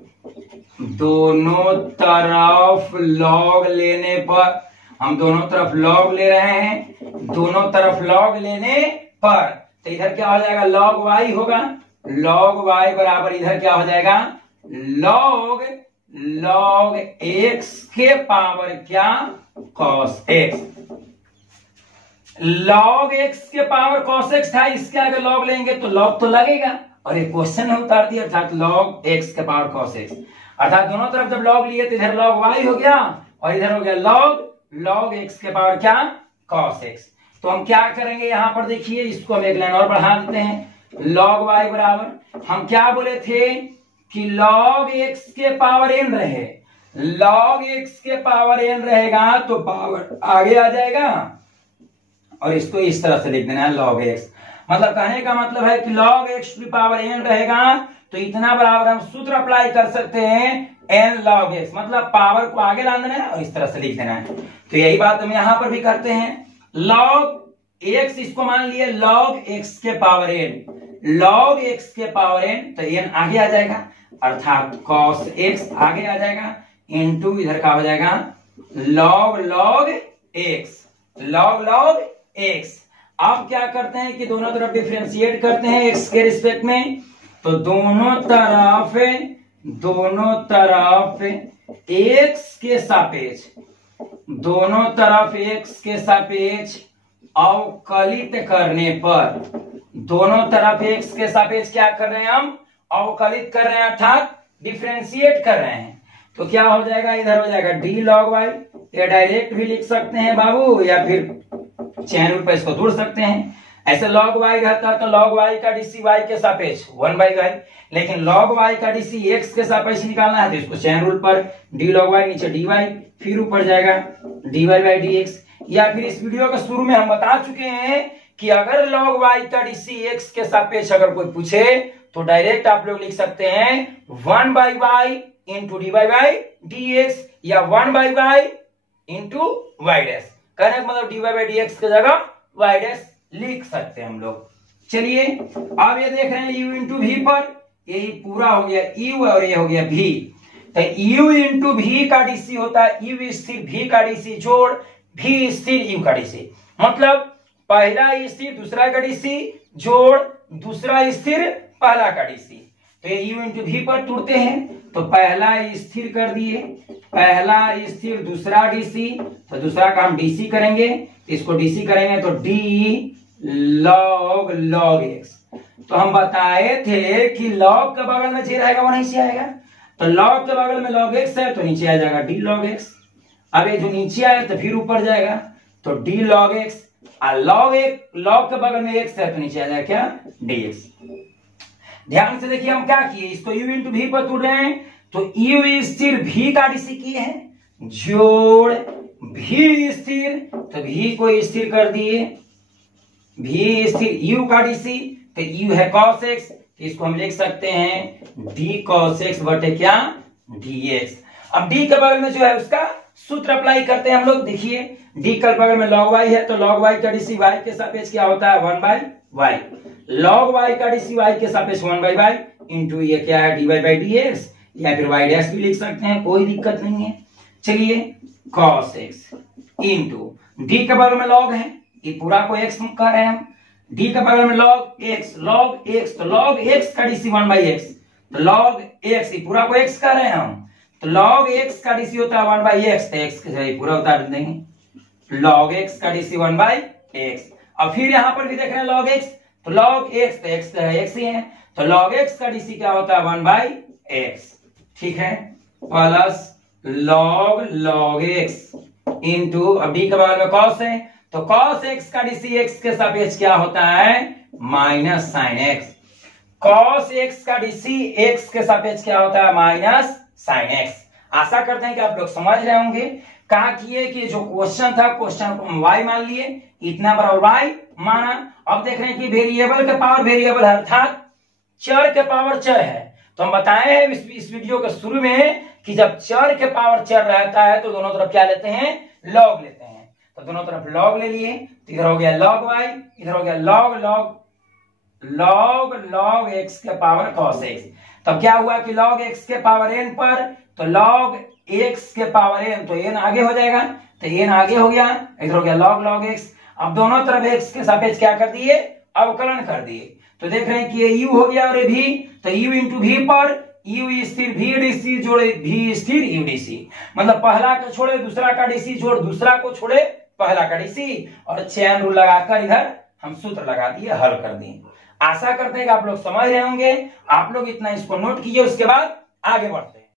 हम दोनों तरफ log ले रहे हैं, दोनों तरफ log लेने पर तो इधर क्या हो जाएगा, log y होगा, log y बराबर इधर क्या हो जाएगा, log x के पावर क्या, cos x। log x के पावर cos x था, इसके आगे log लेंगे तो log तो लगेगा, और एक क्वेश्चन है उतार दिया, अर्थात log x के पावर cos x, अर्थात दोनों तरफ जब log लिए तो इधर log y हो गया, और इधर हो गया log x के पावर क्या, cos x। तो हम क्या करेंगे, यहां पर देखिए, इसको हम एक लाइन और बढ़ा देते हैं, log y बराबर, हम क्या बोले थे कि log x के पावर n रहे, log x के पावर n रहेगा तो पावर आगे आ जाएगा, और इसको इस तरह से लिख देना है log x, मतलब कहने का मतलब है कि log x to power n रहेगा तो इतना बराबर हम सूत्र अप्लाई कर सकते हैं n log x, मतलब पावर को आगे ला देना है और इस तरह से लिख देना है। तो यही बात हम यहां पर भी करते हैं। log x इसको मान लिए log x के पावर n, log x के पावर n तो n आगे आ जाएगा अर्थात cos x आगे आ जाएगा इंटू इधर का हो जाएगा log log x, log log x। अब क्या करते हैं कि दोनों तरफ डिफरेंशिएट करते हैं x के रिस्पेक्ट में, तो दोनों तरफ x के सापेक्ष, दोनों तरफ x के सापेक्ष अवकलित करने पर, दोनों तरफ x के सापेक्ष क्या कर रहे हैं हम अवकलित कर रहे हैं अर्थात डिफरेंशिएट कर रहे हैं। तो क्या हो जाएगा इधर हो जाएगा d log y, या डायरेक्ट भी लिख सकते हैं बाबू या फिर चैन रूल पर इसको जोड़ सकते हैं। ऐसे log y रहता है तो log y का dc y के सापेक्ष 1/y, लेकिन log y का dc x के सापेक्ष निकालना है तो इसको चैन रूल पर d log y नीचे dy फिर ऊपर जाएगा dy/dx। या फिर इस वीडियो के शुरू में हम बता चुके हैं कि अगर log y का dc x के सापेक्ष अगर कोई पूछे तो डायरेक्ट आप लोग लिख सकते हैं 1/y इंटू dy/dx या 1/y इंटू y डैश, कहने का मतलब dy/dx की जगह y डैश लिख सकते हैं हम लोग। चलिए अब ये देख रहे हैं u इंटू v पर, यही पूरा हो गया u और ये हो गया v, तो u इंटू v का डीसी होता है u स्थिर v का डीसी जोड़ v स्थिर u का डीसी, मतलब पहला स्थिर दूसरा का डीसी जोड़ दूसरा स्थिर पहला का डीसी। तो ये u इंटू v पर टूटते हैं तो पहला स्थिर कर दिए, पहला स्थिर दूसरा डीसी, तो दूसरा का हम डीसी करेंगे, इसको डीसी करेंगे तो d log log x। तो हम बताए थे कि log के बगल में जे रहेगा वो नीचे आएगा, तो log के बगल में log x है तो नीचे आ जाएगा d log x। अब ये जो नीचे आया तो फिर ऊपर जाएगा तो d log x, और log के बगल में x है तो नीचे आ जाएगा क्या dx। ध्यान से देखिए हम क्या किए, इसको u इंटू v पर तोड़ रहे हैं तो u स्थिर v का डीसी किए हैं जोड़ v स्थिर, तो v को स्थिर कर दिए, v स्थिर u का डीसी, तो u है cos x, तो इसको हम लिख सकते हैं d cos x बटे क्या dx। अब d के बगल में जो है उसका सूत्र अप्लाई करते हैं हम लोग। देखिए d के बगल में log y है तो log y का डीसी y के सापेक्ष क्या होता है 1/y, log y का डीसी y के सापेक्ष 1/y इंटू ये क्या है dy/dx, या फिर y डैश भी लिख सकते हैं, कोई दिक्कत नहीं है। चलिए cos x इंटू d के बगल में log है, ये पूरा को x कह रहे हैं हम, d के बगल में log x तो log x का डीसी 1/x, तो log x ये पूरा को x कह रहे हैं हम, तो log x का डीसी होता है 1/x, तो x के जगह पूरा उतार देंगे log x का डीसी 1/x। अब फिर यहां पर भी देख रहे हैं log x, तो log x तो x है x ही है, तो log x का डीसी क्या होता है 1/x, ठीक है, प्लस log x इंटू अब d के बगल में cos है तो cos x का डीसी x के सापेक्ष क्या होता है minus sine x, cos x का डीसी x के सापेक्ष क्या होता है माइनस साइन x। आशा करते हैं कि आप लोग समझ रहे होंगे। कहा किए कि जो क्वेश्चन था क्वेश्चन को हम y मान लिए, इतना बराबर y माना। अब देख रहे हैं कि वेरिएबल के पावर वेरिएबल है अर्थात चर के पावर चर है, तो हम बताए हैं इस वीडियो के शुरू में कि जब चर के पावर चर रहता है तो दोनों तरफ क्या लेते हैं log लेते हैं, तो दोनों तरफ log ले लिए, तो इधर हो गया log y, इधर हो गया log x के पावर cos x। तब क्या हुआ कि log x के पावर n पर तो log x के पावर n, तो n आगे हो जाएगा, तो n आगे हो गया, इधर हो गया log x। अब दोनों तरफ x के सापेक्ष क्या कर दिए अवकलन कर दिए, तो देख रहे हैं कि ये u हो गया और ये v, तो u इंटू v पर u स्थिर v डीसी जोड़े v स्थिर u डीसी, मतलब पहला को छोड़े दूसरा का डीसी जोड़ दूसरा को छोड़े पहला का डीसी, और चैन रूल लगाकर इधर हम सूत्र लगा दिए हल कर दिए। आशा करते हैं कि आप लोग समझ रहे होंगे। आप लोग इतना इसको नोट कीजिए, उसके बाद आगे बढ़ते हैं।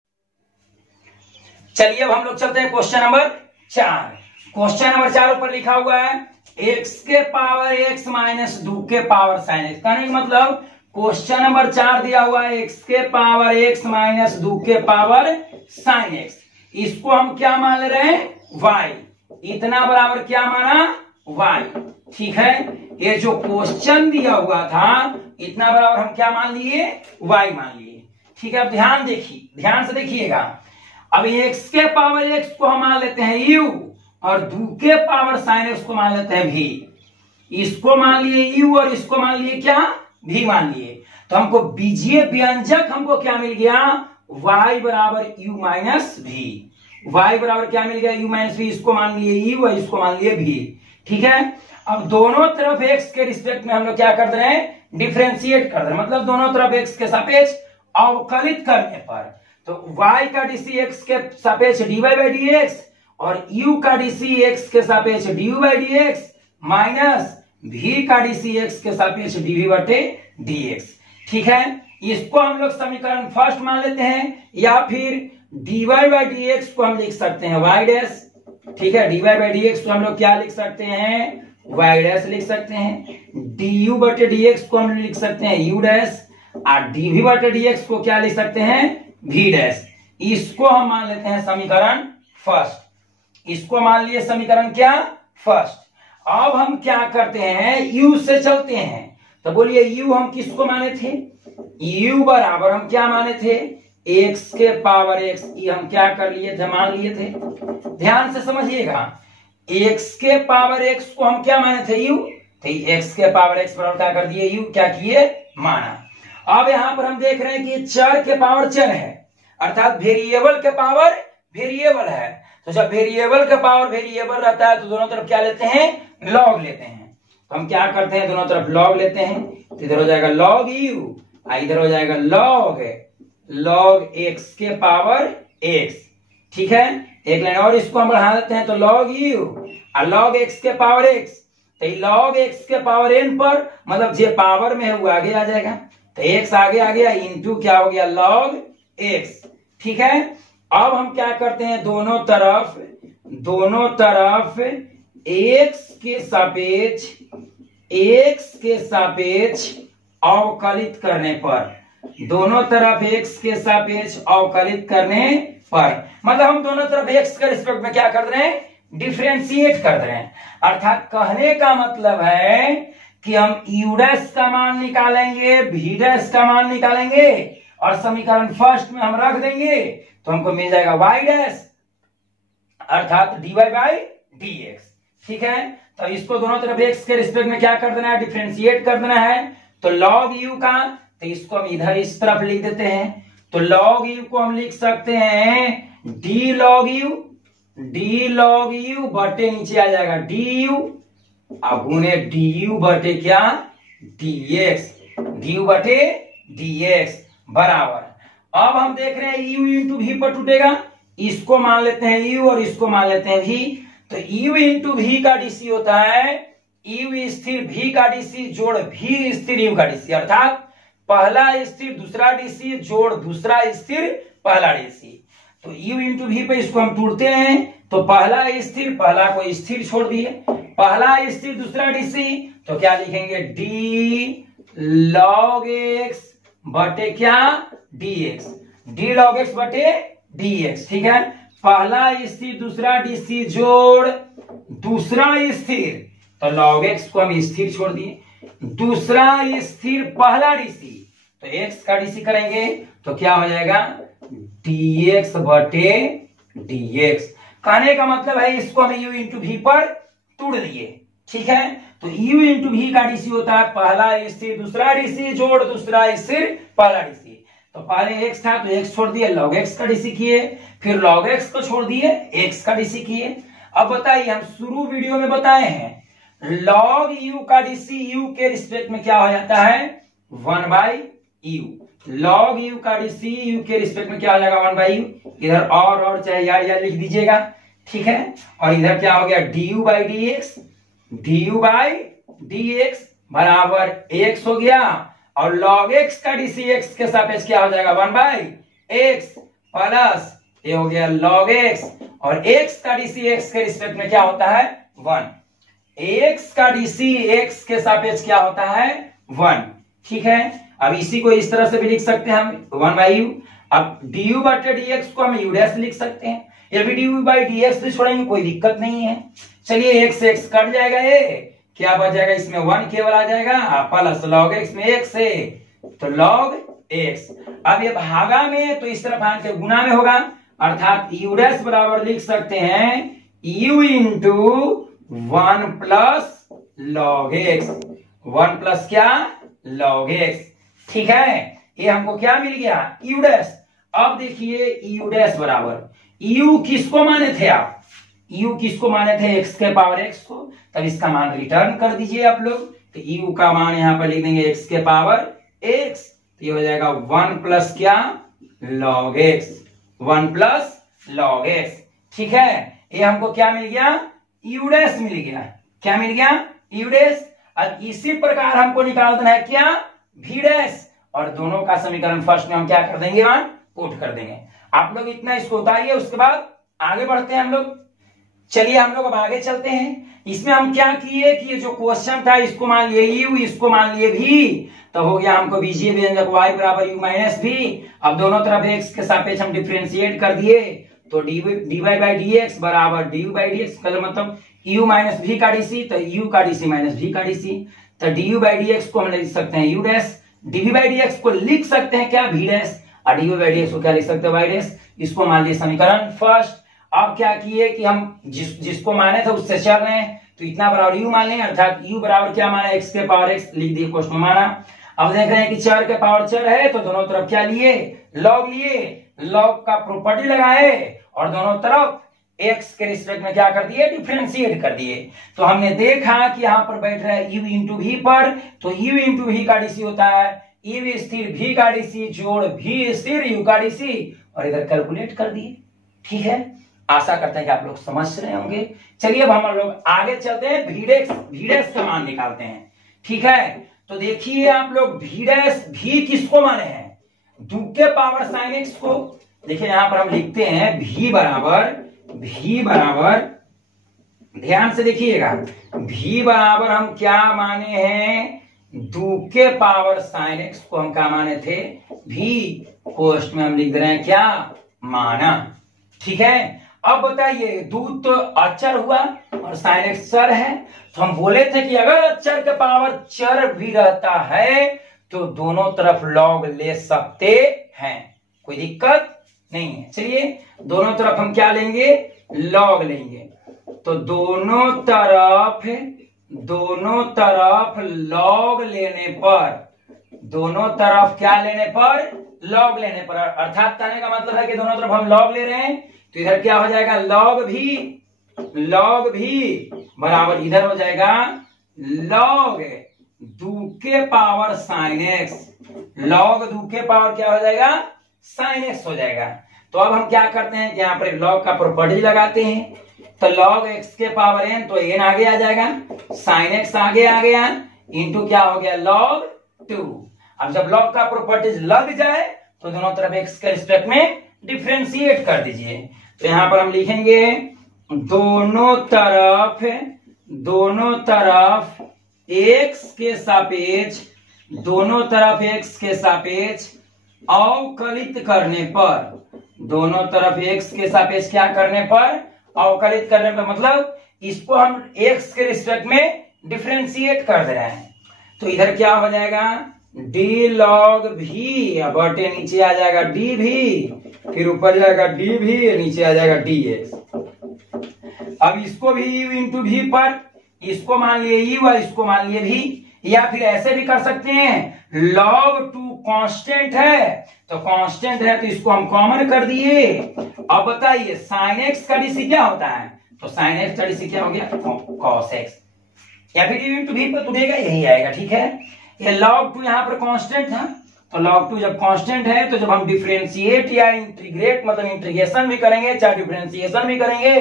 चलिए अब हम लोग चलते हैं क्वेश्चन नंबर 4। क्वेश्चन नंबर 4 ऊपर लिखा हुआ है x के पावर x माइनस 2 के पावर साइन x, कहने का मतलब क्वेश्चन नंबर 4 दिया हुआ है x के पावर x माइनस 2 के पावर साइन x, इसको हम क्या मान ले रहे हैं y, इतना बराबर क्या माना y। ठीक है, ये जो क्वेश्चन दिया हुआ था इतना बराबर हम क्या मान लिए, y मान लिए। ठीक है, अब ध्यान देखिए, ध्यान से देखिएगा। अब x के पावर x को हम मान लेते हैं u और 2 के पावर साइन x को मान लेते हैं v। इसको मान लिए u और इसको मान लिए क्या, v मान लिए। तो हमको बीजीय व्यंजक हमको क्या मिल गया, y बराबर u माइनस v। y बराबर क्या मिल गया, u माइनस v। इसको मान लिए u और इसको मान लिए v। ठीक है, अब दोनों तरफ x के रिस्पेक्ट में हम लोग क्या कर रहे हैं, डिफरेंशिएट कर रहे हैं, मतलब दोनों तरफ x के सापेक्ष अवकलित करने पर। तो y का डीसी x के सापेक्ष dy बाई dx और u का डीसी x के सापेक्ष du by dx minus v का डीसी x के सापेक्ष dv बटे dx। ठीक है, इसको हम लोग समीकरण फर्स्ट मान लेते हैं, या फिर dy बाई dx को हम लिख सकते हैं y डैश। ठीक है, dy बाई dx को हम लोग क्या लिख सकते हैं, y डैश लिख सकते हैं। du बटे dx को हम लिख सकते हैं u डैश और dv बटे dx को क्या लिख सकते हैं, v डैश। इसको हम मान लेते हैं समीकरण फर्स्ट। इसको मान लिए समीकरण क्या, फर्स्ट। अब हम क्या करते हैं, u से चलते हैं। तो बोलिए u हम किसको माने थे, u बराबर हम क्या माने थे, x के पावर x। ये हम क्या कर लिए थे, मान लिए थे। ध्यान से समझिएगा, x के पावर x को हम क्या माने थे, u। तो x के पावर x बराबर क्या कर दिए, u क्या किए, माना। अब यहां पर हम देख रहे हैं कि चर के पावर चर है, अर्थात वेरिएबल के पावर वेरिएबल है। तो जब वेरिएबल का पावर वेरिएबल रहता है तो दोनों तरफ क्या लेते हैं, लॉग लेते हैं। तो हम क्या करते हैं, दोनों तरफ लॉग लेते हैं। तो इधर हो जाएगा लॉग u, इधर हो जाएगा लॉग x के पावर x। ठीक है, एक लाइन और इसको हम बढ़ा देते हैं, तो लॉग u और लॉग x के पावर x। तो लॉग x के पावर n पर, मतलब जे पावर में है वो आगे आ जाएगा। तो x आगे आ गया, इंटू क्या हो गया, लॉग x। ठीक है, अब हम क्या करते हैं, दोनों तरफ x के सापेक्ष अवकलित करने पर, दोनों तरफ x के सापेक्ष अवकलित करने पर, मतलब हम दोनों तरफ x के रिस्पेक्ट में क्या कर रहे हैं, डिफरेंशिएट कर रहे हैं। अर्थात कहने का मतलब है कि हम u डैश का मान निकालेंगे, v डैश का मान निकालेंगे और समीकरण फर्स्ट में हम रख देंगे, तो हमको मिल जाएगा y डैश अर्थात dy बाई dx। ठीक है, तो इसको दोनों तरफ x के रिस्पेक्ट में क्या कर देना है, डिफरेंशिएट कर देना है। तो log u का, तो इसको हम इधर इस तरफ लिख देते हैं। तो log u को हम लिख सकते हैं d log u बटे नीचे आ जाएगा du अब गुने du बटे क्या, du बटे dx बराबर। अब हम देख रहे हैं u इंटू v पर टूटेगा, इसको मान लेते हैं u और इसको मान लेते हैं v। तो u इंटू v का डीसी होता है u स्थिर v का डीसी जोड़ v स्थिर u का डीसी, अर्थात पहला स्थिर दूसरा डीसी जोड़ दूसरा स्थिर पहला डीसी। तो u इंटू v पे इसको हम टूटते हैं, तो पहला स्थिर, पहला को स्थिर छोड़ दिए, पहला स्थिर दूसरा डीसी, तो क्या लिखेंगे, d log x बटे क्या, dx, d log x बटे dx। ठीक है, पहला स्थिर दूसरा डीसी जोड़ दूसरा स्थिर, तो log x को हम स्थिर छोड़ दिए, दूसरा स्थिर पहला डीसी, तो x का डीसी करेंगे तो क्या हो जाएगा, dx बटे dx। कहने का मतलब है इसको हम u इंटू v पर तोड़ दिए। ठीक है, तो u इंटू v का डीसी होता है पहला स्थिर दूसरा डीसी जोड़ दूसरा स्थिर पहला डीसी। तो पहले x था तो x छोड़ दिए, log x का डीसी किए, फिर log x को छोड़ दिए, x का डीसी किए। अब बताइए, हम शुरू वीडियो में बताए हैं log u का डीसी u के रिस्पेक्ट में क्या हो जाता है, 1 बाई u। log u का डीसी u के रिस्पेक्ट में क्या हो जाएगा, 1 बाई u। इधर और चाहे यार लिख दीजिएगा। ठीक है, और इधर क्या हो गया, du बाई dx बराबर x हो गया, और log x का डीसी x के सापेक्ष क्या हो जाएगा, 1 बाई x प्लस ये हो गया log x, और x का डीसी x के रिस्पेक्ट में क्या होता है, 1। x का डीसी x के सापेक्ष क्या होता है, 1। ठीक है, अब इसी को इस तरह से भी लिख सकते हैं हम, 1 बाई u। अब du बटे dx को हम u डैश लिख सकते हैं, या भी du बाई dx भी छोड़ेंगे, कोई दिक्कत नहीं है। चलिए x से x कट जाएगा, ये क्या बच जाएगा, इसमें 1 केवल आ जाएगा, प्लस log x में x से तो log x। अब ये भागा में तो इस तरफ आन के गुना में होगा, अर्थात u डैश बराबर लिख सकते हैं u into 1 plus log x, 1 plus क्या log x। ठीक है, ये हमको क्या मिल गया u डैश। अब देखिए u डैश बराबर u किसको माने थे आप, u किसको माने थे x के पावर x को, तब इसका मान रिटर्न कर दीजिए आप लोग। तो u का मान यहां पर लिख देंगे x के पावर x, तो ये हो जाएगा 1 प्लस क्या log x, 1 plus log x। ठीक है, ये हमको क्या मिल गया u डैश मिल गया, क्या मिल गया u डैश। अब इसी प्रकार हमको निकालना है क्या v डैश, और दोनों का समीकरण फर्स्ट में हम क्या कर देंगे मान पुट कर देंगे। आप लोग इतना इसको उतारिए, उसके बाद आगे बढ़ते हैं हम लोग। चलिए हम लोग अब आगे चलते हैं। इसमें हम क्या किए कि ये जो क्वेश्चन था इसको मान लिए u, इसको मान लिए v, तो हो गया हमको बीजीय व्यंजक y बराबर u माइनस v। अब दोनों तरफ x के सापेक्ष हम डिफरेंशिएट कर दिए, तो dy बाई dx बराबर du बाई dx का मतलब u माइनस v का dc, तो u का dc माइनस v का dc। तो du बाई dx को हम लिख सकते हैं u dash, dv by dx को लिख सकते हैं क्या v डैश, और dy बाई dx को क्या लिख सकते हैं y डैश। इसको मान लिया समीकरण फर्स्ट। अब क्या किए कि हम जिसको माने थे उससे चल रहे हैं, तो इतना बराबर u मान लें, अर्थात u बराबर क्या माना x के पावर x लिख दिए क्वेश्चन माना। अब देख रहे हैं कि चर के पावर चर है, तो दोनों तरफ क्या लिए log लिए, log का प्रॉपर्टी लगाए और दोनों तरफ x के रिस्पेक्ट में क्या कर दिए डिफरेंशिएट कर दिए। तो हमने देखा कि यहाँ पर बैठ रहा है u इंटू v पर, तो u इंटू v का डीसी होता है u स्थिर v का डीसी जोड़ v स्थिर u का डीसी, और इधर कैलकुलेट कर दिए। ठीक है, आशा करते हैं कि आप लोग समझ रहे होंगे। चलिए अब हम लोग आगे चलते हैं, v डैश का मान निकालते हैं। ठीक है, तो देखिए आप लोग v डैश v किसको माने हैं, 2 के पावर साइन x को। देखिए यहां पर हम लिखते हैं v बराबर ध्यान से देखिएगा, v बराबर हम क्या माने हैं 2 के पावर साइन x को हम क्या माने थे v, पोस्ट में हम लिख रहे हैं क्या माना। ठीक है, अब बताइए दूध तो अचर हुआ और साइन एक्स चर है, तो हम बोले थे कि अगर अचर के पावर चर भी रहता है तो दोनों तरफ लॉग ले सकते हैं, कोई दिक्कत नहीं है। चलिए दोनों तरफ हम क्या लेंगे लॉग लेंगे, तो दोनों तरफ लॉग लेने पर, दोनों तरफ क्या लेने पर लॉग लेने पर, अर्थात कहने का मतलब है कि दोनों तरफ हम लॉग ले रहे हैं, तो इधर क्या हो जाएगा log भी बराबर इधर हो जाएगा log 2 के पावर साइन x, log 2 के पावर क्या हो जाएगा साइन x हो जाएगा। तो अब हम क्या करते हैं कि यहाँ पर log का प्रॉपर्टी लगाते हैं, तो log x के पावर n, तो n आगे आ जाएगा, साइन x आगे आ गया, इंटू क्या हो गया log 2। अब जब log का प्रॉपर्टीज लग जाए तो दोनों तरफ x के रिस्पेक्ट में डिफरेंशिएट कर दीजिए। तो यहां पर हम लिखेंगे दोनों तरफ x के सापेक्ष, दोनों तरफ x के सापेक्ष अवकलित करने पर, दोनों तरफ x के सापेक्ष क्या करने पर अवकलित करने पर, मतलब इसको हम x के रिस्पेक्ट में डिफरेंशिएट कर दे रहे हैं। तो इधर क्या हो जाएगा d log v, बटे नीचे आ जाएगा d भी, फिर ऊपर जाएगा d भी, नीचे आ जाएगा dx। अब इसको भी u इंटू v पर, इसको मान लिए u और इसको मान लिए v, या फिर ऐसे भी कर सकते हैं log 2 कांस्टेंट है, तो कांस्टेंट है तो इसको हम कॉमन कर दिए। अब बताइए साइन x का डीसी क्या होता है, तो साइन x का डीसी क्या हो गया cos x, या फिर u इंटू v पर तुड़ेगा यही आएगा। ठीक है, ये log 2 यहाँ पर कांस्टेंट था, तो log 2 जब कांस्टेंट है तो जब हम डिफरेंशिएट या इंटीग्रेट मतलब इंटीग्रेशन भी करेंगे चाहे डिफरेंशिएशन भी करेंगे,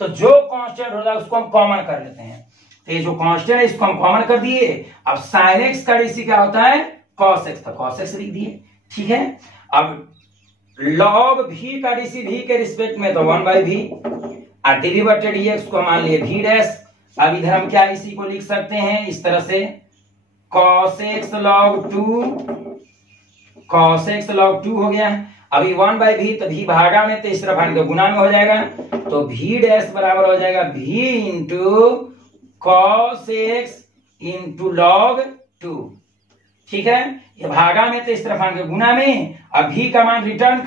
तो जो कांस्टेंट होता है उसको हम कॉमन कर लेते हैं। तो ये जो कांस्टेंट है इसको हम कॉमन कर दिए। अब साइन एक्स का डीसी क्या होता है cos x, तो cos x लिख दिए। ठीक है, अब log v का डीसी v के रिस्पेक्ट में तो 1/v, और dv बटे dx को मान लिए v डैश। अब इधर हम क्या इसी को लिख सकते हैं इस तरह से cos x log 2 हो गया। अभी 1/v तो v भागा में तो इस तरफ आने गुना में हो जाएगा, तो v डैश बराबर हो जाएगा v into cos x into log 2। ठीक है, ये भागा में तो इस तरफ आने गुना में। अब v का मान रिटर्न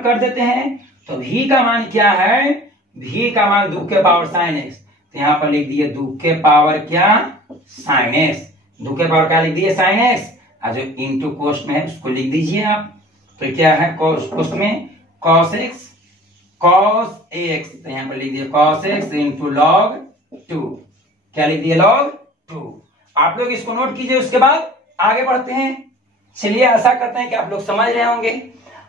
कर देते हैं, तो v का मान क्या है, v का मान 2 के पावर साइन एक्स, तो यहाँ पर लिख दिए 2 के पावर क्या साइन एक्स, 2 के पावर क्या लिख दिए साइन एक्स, और जो इंटू कोष्ट में है उसको लिख दीजिए आप। तो क्या है कोष्ट में कॉस एक्स तो यहाँ पर लिख दिए कॉस एक्स इंटू लॉग 2, क्या लिख दिए लॉग 2। आप लोग इसको नोट कीजिए, उसके बाद आगे बढ़ते हैं। चलिए आशा करते हैं कि आप लोग समझ रहे होंगे।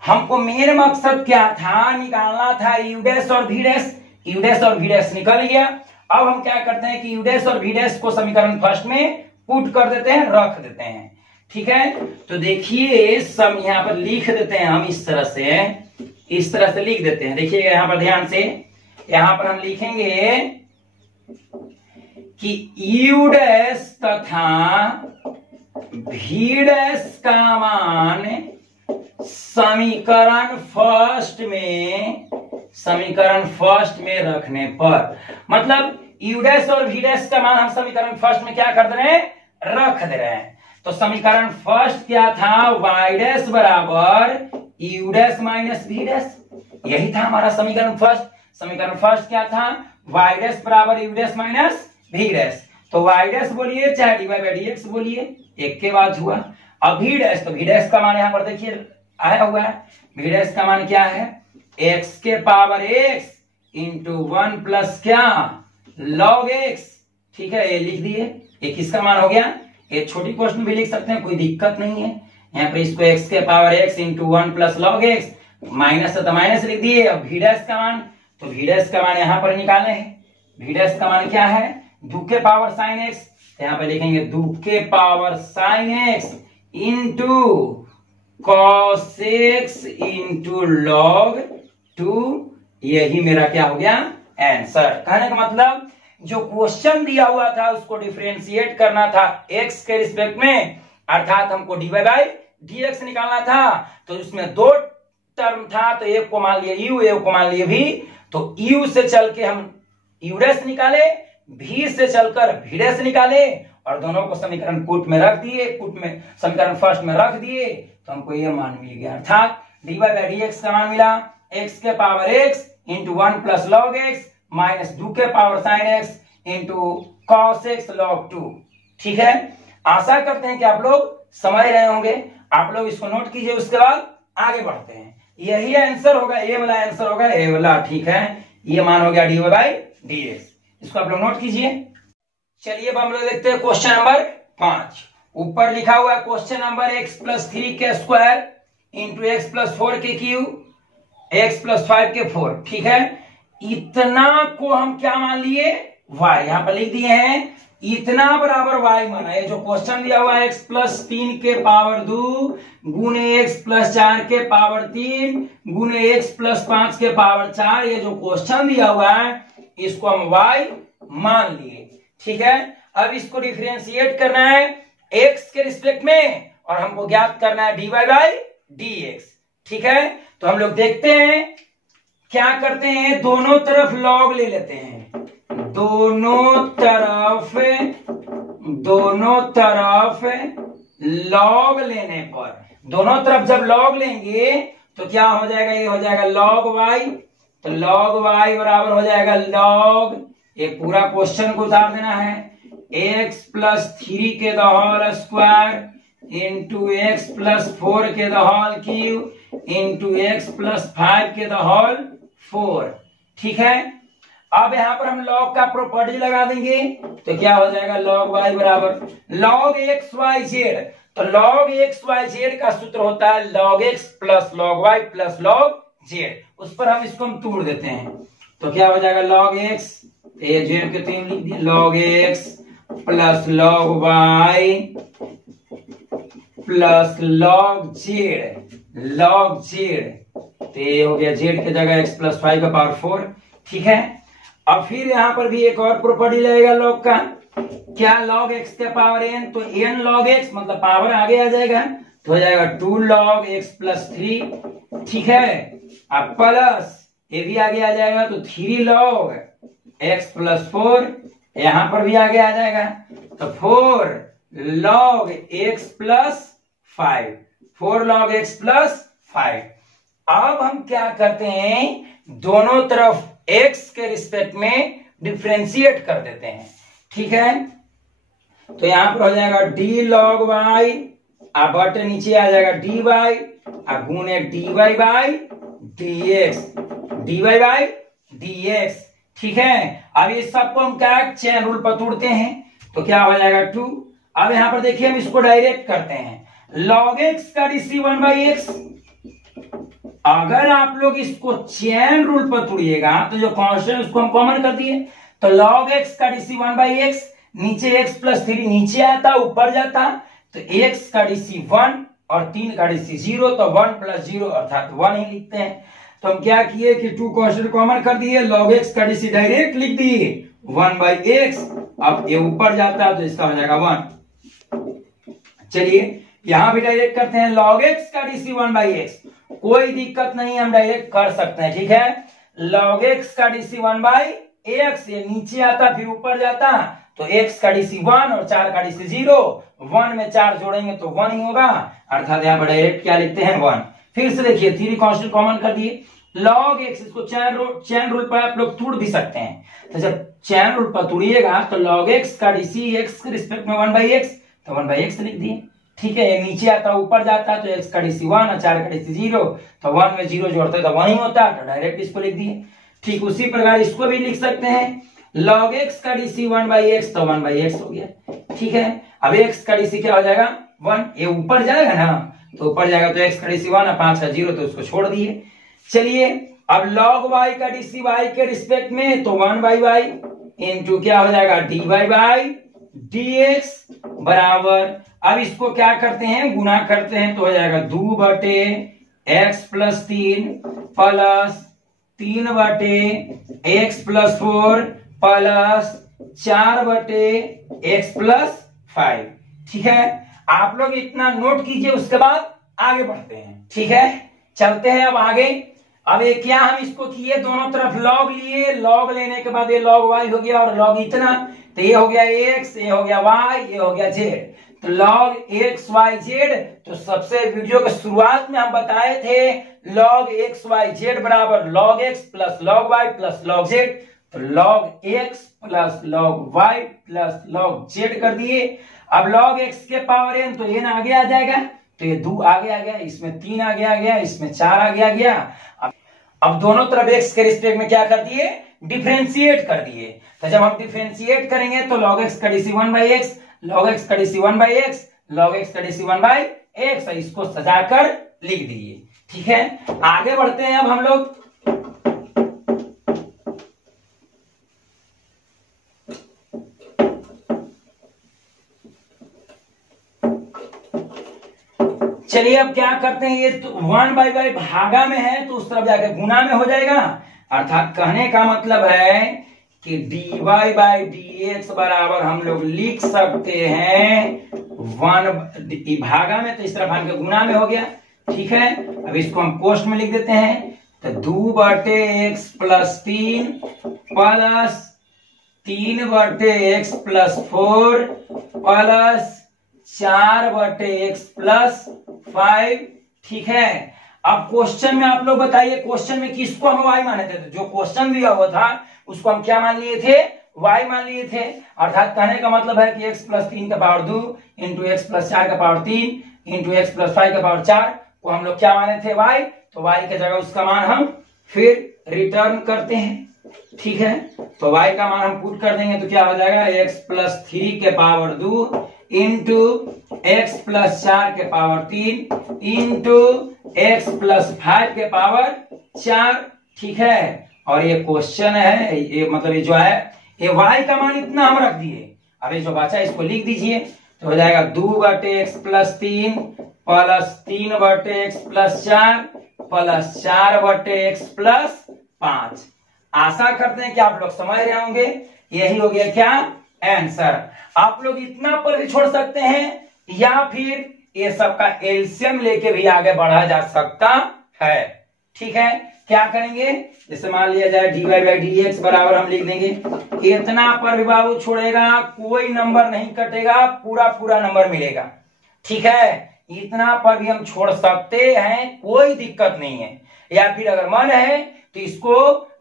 हमको मेन मकसद क्या था, निकालना था यू डैश और वी डैश। यू डैश और वी डैश निकल गया। अब हम क्या करते हैं कि यू डैश और वी डैश को समीकरण फर्स्ट में पुट कर देते हैं, रख देते हैं। ठीक है, तो देखिए सब यहाँ पर लिख देते हैं हम इस तरह से लिख देते हैं। देखिए यहाँ पर ध्यान से, यहाँ पर हम लिखेंगे कि यू डैश तथा वी डैश का मान समीकरण फर्स्ट में रखने पर, मतलब यू डैश और वी डैश का मान हम समीकरण फर्स्ट में क्या कर दे रहे हैं, रख दे रहे हैं। तो समीकरण फर्स्ट क्या था, y डैश बराबर u dash minus v dash, यही था हमारा समीकरण फर्स्ट। समीकरण फर्स्ट क्या था, y डैश बराबर u dash minus v dash. तो y डैश बोलिए चाहे dy बाई dx बोलिए, एक के बाद हुआ। अब v डैश, तो v डैश का मान यहां पर देखिए आया हुआ है। v डैश का मान क्या है, x के पावर x इंटू 1 प्लस क्या log x। ठीक है, ये लिख दिए, ये किसका मान हो गया, ये छोटी क्वेश्चन भी लिख सकते हैं, कोई दिक्कत नहीं है। यहाँ पर इसको x के power x into 1 plus log x, minus है तो माइनस लिख दिए। अब v डैश का मान, तो v डैश का मान यहाँ पर निकालने हैं। v डैश का मान क्या है, 2 के पावर साइन एक्स, तो यहाँ पे लिखेंगे 2 के power sine x into cos x into log 2। यही मेरा क्या हो गया आंसर। कहने का मतलब जो क्वेश्चन दिया हुआ था उसको डिफरेंशिएट करना था एक्स के रिस्पेक्ट में, अर्थात हमको dy बाई dx निकालना था। तो उसमें 2 टर्म था, तो एक को मान लिए u, एक को मान लिए v। तो u से चल के हम u डैश निकाले, v से चलकर v डैश निकाले, और दोनों को समीकरण पुट में रख दिए, पुट में समीकरण फर्स्ट में रख दिए, तो हमको ये मान मिल गया। अर्थात dy बाई dx का मान मिला x के power x into 1 plus log x minus 2 के power sine x into cos x log 2। ठीक है, आशा करते हैं कि आप लोग समझ रहे होंगे। आप लोग इसको नोट कीजिए, उसके बाद आगे बढ़ते हैं। यही आंसर होगा, ये वाला आंसर होगा, ये वाला। ठीक है, ये मान हो गया dy बाई dx, इसको आप लोग नोट कीजिए। चलिए अब हम लोग देखते हैं क्वेश्चन नंबर 5। ऊपर लिखा हुआ है क्वेश्चन नंबर x प्लस 3 के स्क्वायर इंटू एक्स प्लस 4 के क्यूब x प्लस 5 के 4। ठीक है, इतना को हम क्या मान लिए, y। यहां पर लिख दिए हैं इतना बराबर y माना। ये जो क्वेश्चन दिया हुआ है x प्लस 3 के पावर 2 गुने x प्लस 4 के पावर 3 गुने x प्लस 5 के पावर 4, ये जो क्वेश्चन दिया हुआ है इसको हम y मान लिए। ठीक है, अब इसको डिफरेंशिएट करना है x के रिस्पेक्ट में, और हमको ज्ञात करना है dy बाई dx। ठीक है, तो हम लोग देखते हैं क्या करते हैं, दोनों तरफ log ले लेते हैं। दोनों तरफ log लेने पर, दोनों तरफ जब log लेंगे तो क्या हो जाएगा, ये हो जाएगा log y। तो log y बराबर हो जाएगा log, ये पूरा क्वेश्चन को उतार देना है, x प्लस 3 के the whole square into x plus 4 के the whole cube into x plus 5 के द होल 4। ठीक है, अब यहां पर हम log का प्रॉपर्टी लगा देंगे, तो क्या हो जाएगा log y बराबर log x y z। तो log x y z का सूत्र होता है log x plus log y plus log z। उस पर हम इसको हम तोड़ देते हैं, तो क्या हो जाएगा log x, ये z के 3 लिख दिए, log x plus log y plus log z। तो ये हो गया z की जगह x प्लस 5 का पावर 4। ठीक है, अब फिर यहां पर भी एक और प्रॉपर्टी लगेगा log का, क्या log x के पावर n, तो n log x मतलब पावर आगे आ जाएगा, तो हो जाएगा 2 log x प्लस 3, ठीक है। अब प्लस ये भी आगे आ जाएगा तो 3 log x प्लस 4, यहां पर भी आगे आ जाएगा तो 4 log x plus 5, 4 log x plus 5। अब हम क्या करते हैं, दोनों तरफ x के रिस्पेक्ट में डिफरेंशिएट कर देते हैं, ठीक है। तो यहां पर हो जाएगा d log y, अब बटे नीचे आ जाएगा dy, अब गुणे dy by dx, dy by dx, ठीक है। अब इस सबको हम क्या चेन रूल पर तोड़ते हैं तो क्या हो जाएगा 2। अब यहां पर देखिए हम इसको डायरेक्ट करते हैं, log x का dc 1/x। अगर आप लोग इसको चेन रूल पर तोड़िएगा तो जो कांस्टेंट उसको हम कॉमन कर दिए, तो log x का dc 1/x, नीचे x प्लस 3 नीचे आता ऊपर जाता, तो x का dc 1 और 3 का dc 0, तो 1 प्लस 0 अर्थात 1 ही लिखते हैं। तो हम क्या किए कि 2 कांस्टेंट कॉमन कर दिए, log x का dc डायरेक्ट लिख दिए 1/x, अब ये ऊपर जाता है तो इसका हो जाएगा 1। चलिए यहां भी डायरेक्ट करते हैं, log x का dc 1/x, कोई दिक्कत नहीं, हम डायरेक्ट कर सकते हैं, ठीक है। log x का dc 1/x, ये नीचे आता फिर ऊपर जाता, तो x का dc 1 और 4 का dc 0, 1 में 4 जोड़ेंगे तो 1 ही होगा, अर्थात यहाँ पर डायरेक्ट क्या लिखते हैं 1। फिर से देखिए 3 कांस्टेंट कॉमन कर दिए, log x, इसको चैन रूल पर आप लोग तोड़ भी सकते हैं, तो जब चैन रूल पर तोड़िएगा तो log x का dc x के रिस्पेक्ट में 1/x, तो 1/x लिख दिए, ठीक है। ये नीचे आता ऊपर जाता तो x का dc 1 और 4 का dc 0, तो 1 में 0 जोड़ते तो 1 ही होता, तो डायरेक्ट इसको लिख दिए। ठीक उसी प्रकार इसको भी लिख सकते हैं, log x का dc 1/x, तो 1/x हो गया, ठीक है। अब x का dc क्या हो जाएगा 1, ये ऊपर जाएगा ना, तो ऊपर जाएगा तो x का dc 1 और 5 का 0, तो उसको छोड़ दिए। चलिए अब log y का dc y के रिस्पेक्ट में, तो 1/y इंटू क्या हो जाएगा dy बाई dx बराबर, अब इसको क्या करते हैं गुना करते हैं, तो हो जाएगा 2 बटे x प्लस 3 प्लस 3 बटे x प्लस 4 प्लस 4 बटे x प्लस 5, ठीक है। आप लोग इतना नोट कीजिए, उसके बाद आगे बढ़ते हैं, ठीक है। चलते हैं अब आगे। अब ये क्या हम इसको किए, दोनों तरफ log लिए, log लेने के बाद ये log y हो गया और log इतना, तो ये हो गया x, ये हो गया y, ये हो गया z, तो log x y z। तो सबसे वीडियो के शुरुआत में हम बताए थे log x y z बराबर log x plus log y plus log z, तो log x plus log y plus log z कर दिए। अब log x के पावर n, तो n आगे आ जाएगा, तो ये 2 आगे आ गया, इसमें 3 आगे आ गया, इसमें 4 आगे आ गया। अब दोनों तरफ x के रिस्पेक्ट में क्या कर दिए, डिफरेंशिएट कर दिए। तो जब हम डिफरेंशिएट करेंगे तो log x का dc 1/x, log x का dc 1/x, log x का dc 1/x, इसको सजाकर लिख दिए, ठीक है। आगे बढ़ते हैं अब हम लोग। चलिए अब क्या करते हैं, ये तो 1/y भागा में है तो उस तरफ जाकर गुना में हो जाएगा, अर्थात कहने का मतलब है कि dy बाई dx बराबर हम लोग लिख सकते हैं 1 भागा में, तो इस तरफ आके गुना में हो गया, ठीक है। अब इसको हम कोष्ठ में लिख देते हैं, तो 2 बटे x प्लस 3 प्लस 3 बटे x प्लस 4 प्लस 4 बटे x प्लस 5, ठीक है। अब क्वेश्चन में आप लोग बताइए, क्वेश्चन में किसको हम y माने थे, जो क्वेश्चन दिया हुआ था उसको हम क्या मान लिए थे, y मान लिए थे, अर्थात कहने का मतलब है कि x प्लस 3 का पावर 2 इंटू x प्लस 4 का पावर 3 इंटू x प्लस 5 का पावर 4 को हम लोग क्या माने थे y, तो y के जगह उसका मान हम फिर रिटर्न करते हैं, ठीक है। तो y का मान हम पुट कर देंगे तो क्या हो जाएगा x प्लस 3 के पावर 2 इंटू x प्लस 4 के पावर 3 इंटू x प्लस 5 के पावर 4, ठीक है। और ये क्वेश्चन है, ये मतलब ये जो है ये y का मान इतना हम रख दिए। अब ये जो बचा इसको लिख दीजिए, तो हो जाएगा 2 बटे x प्लस 3 प्लस 3 बटे x प्लस 4 प्लस 4 बटे x प्लस 5। आशा करते हैं कि आप लोग समझ रहे होंगे, यही हो गया क्या आंसर। आप लोग इतना पर भी छोड़ सकते हैं या फिर ये सब का एलसीएम लेके भी आगे बढ़ा जा सकता है। ठीक है, क्या करेंगे, जैसे मान लिया जाए dy बाई डी एक्स बराबर हम लिख देंगे, इतना पर भी बाबू छोड़ेगा, कोई नंबर नहीं कटेगा, पूरा पूरा नंबर मिलेगा। ठीक है, इतना पर भी हम छोड़ सकते हैं, कोई दिक्कत नहीं है। या फिर अगर मन है तो इसको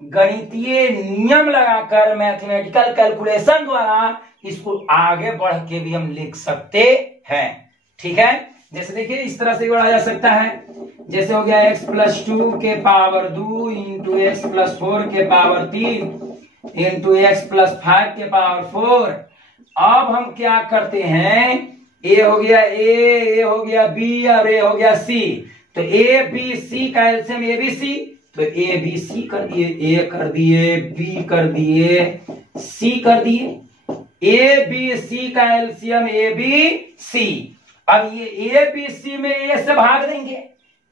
गणितीय नियम लगाकर मैथमेटिकल कैलकुलेशन द्वारा इसको आगे बढ़ के भी हम लिख सकते हैं। ठीक है, जैसे देखिए इस तरह से बढ़ा जा सकता है, जैसे हो गया x प्लस 2 के पावर 2 इंटू एक्स प्लस 4 के पावर 3 इंटू एक्स प्लस 5 के पावर 4। अब हम क्या करते हैं, ए हो गया ए हो गया बी और ए हो गया सी, तो ए बी सी का एलसीएम ए बी सी, तो ए बी सी कर दिए, ए कर दिए, बी कर दिए, सी कर दिए, ए बी सी का एलसीएम ए बी सी। अब ये ए बी सी में ए से भाग देंगे,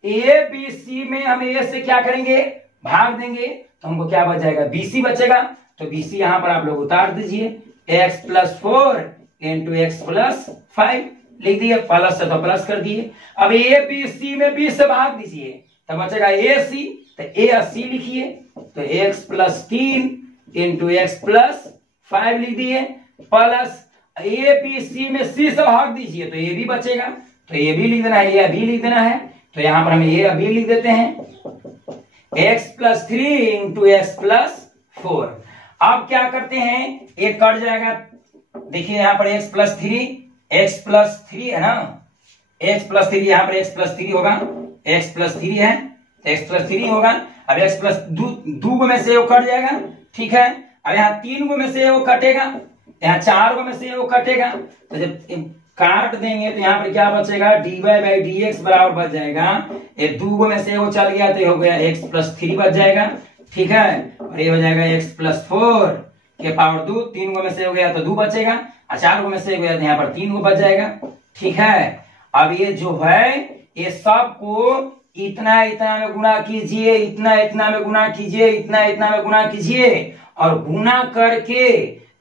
ए बी सी में हम ए से क्या करेंगे, भाग देंगे, तो हमको क्या बच जाएगा, बीसी बचेगा। तो बीसी यहां पर आप लोग उतार दीजिए, x plus 4 into x plus 5 लिख दिए, प्लस से तो प्लस कर दिए। अब ए बी सी में बी से भाग दीजिए, तो बचेगा ए सी, तो ए सी लिखिए, तो x plus 3 into x plus 5 लिख दिए, प्लस ए बी सी में सी से भाग दीजिए, तो ए बी बचेगा, तो ए बी लिख देना है, ए बी लिख देना है, तो यहां पर हम ए बी लिख देते हैं, x plus 3 into x plus 4। अब क्या करते हैं, एक कट जाएगा, देखिए यहां पर एक्स प्लस 3 है ना, एक्स प्लस 3 यहां पर एक्स प्लस 3 होगा, एक्स प्लस 3 है तो एक्स प्लस 3 होगा। अब एक्स प्लस 2 में से वो कट जाएगा। ठीक है, अब यहाँ 3 में से वो कटेगा, यहाँ 4 में से वो कटेगा, तो जब काट देंगे तो यहाँ पर क्या बचेगा, dy बाई डी एक्स बराबर बच जाएगा, ये 2 में से वो चल गया तो ये हो गया x प्लस 3 बच जाएगा। ठीक है, और ये हो जाएगा x प्लस 4 के पावर 2, 3 में से हो गया तो 2 बचेगा, और 4 में से हो गया तो यहाँ पर 3 बच जाएगा। ठीक है, अब ये जो है ये सब को इतना इतना में गुणा कीजिए, इतना इतना में गुणा कीजिए, इतना इतना में गुणा कीजिए, और गुणा करके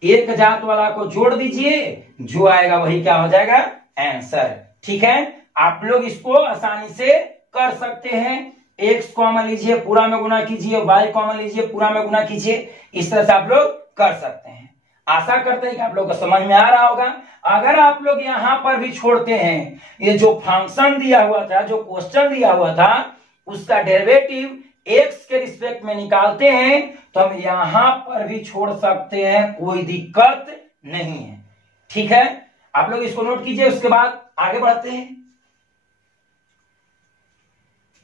एक जात वाला को जोड़ दीजिए, जो आएगा वही क्या हो जाएगा, आंसर। ठीक है, आप लोग इसको आसानी से कर सकते हैं, x कॉमन लीजिए, पूरा में गुणा कीजिए, y कॉमन लीजिए, पूरा में गुणा कीजिए, इस तरह से आप लोग कर सकते हैं। आशा करते हैं कि आप लोग को समझ में आ रहा होगा। अगर आप लोग यहां पर भी छोड़ते हैं, ये जो फंक्शन दिया हुआ था, जो क्वेश्चन दिया हुआ था, उसका डेरिवेटिव एक्स के रिस्पेक्ट में निकालते हैं, तो हम यहां पर भी छोड़ सकते हैं, कोई दिक्कत नहीं है। ठीक है, आप लोग इसको नोट कीजिए, उसके बाद आगे बढ़ते हैं।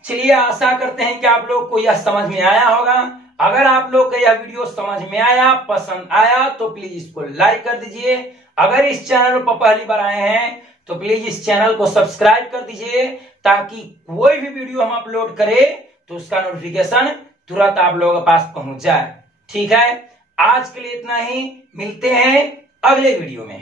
चलिए, आशा करते हैं कि आप लोग को यह समझ में आया होगा। अगर आप लोग को यह वीडियो समझ में आया, पसंद आया, तो प्लीज इसको लाइक कर दीजिए। अगर इस चैनल पर पहली बार आए हैं तो प्लीज इस चैनल को सब्सक्राइब कर दीजिए, ताकि कोई भी वीडियो हम अपलोड करें तो उसका नोटिफिकेशन तुरंत आप लोगों के पास पहुंच जाए। ठीक है, आज के लिए इतना ही, मिलते हैं अगले वीडियो में।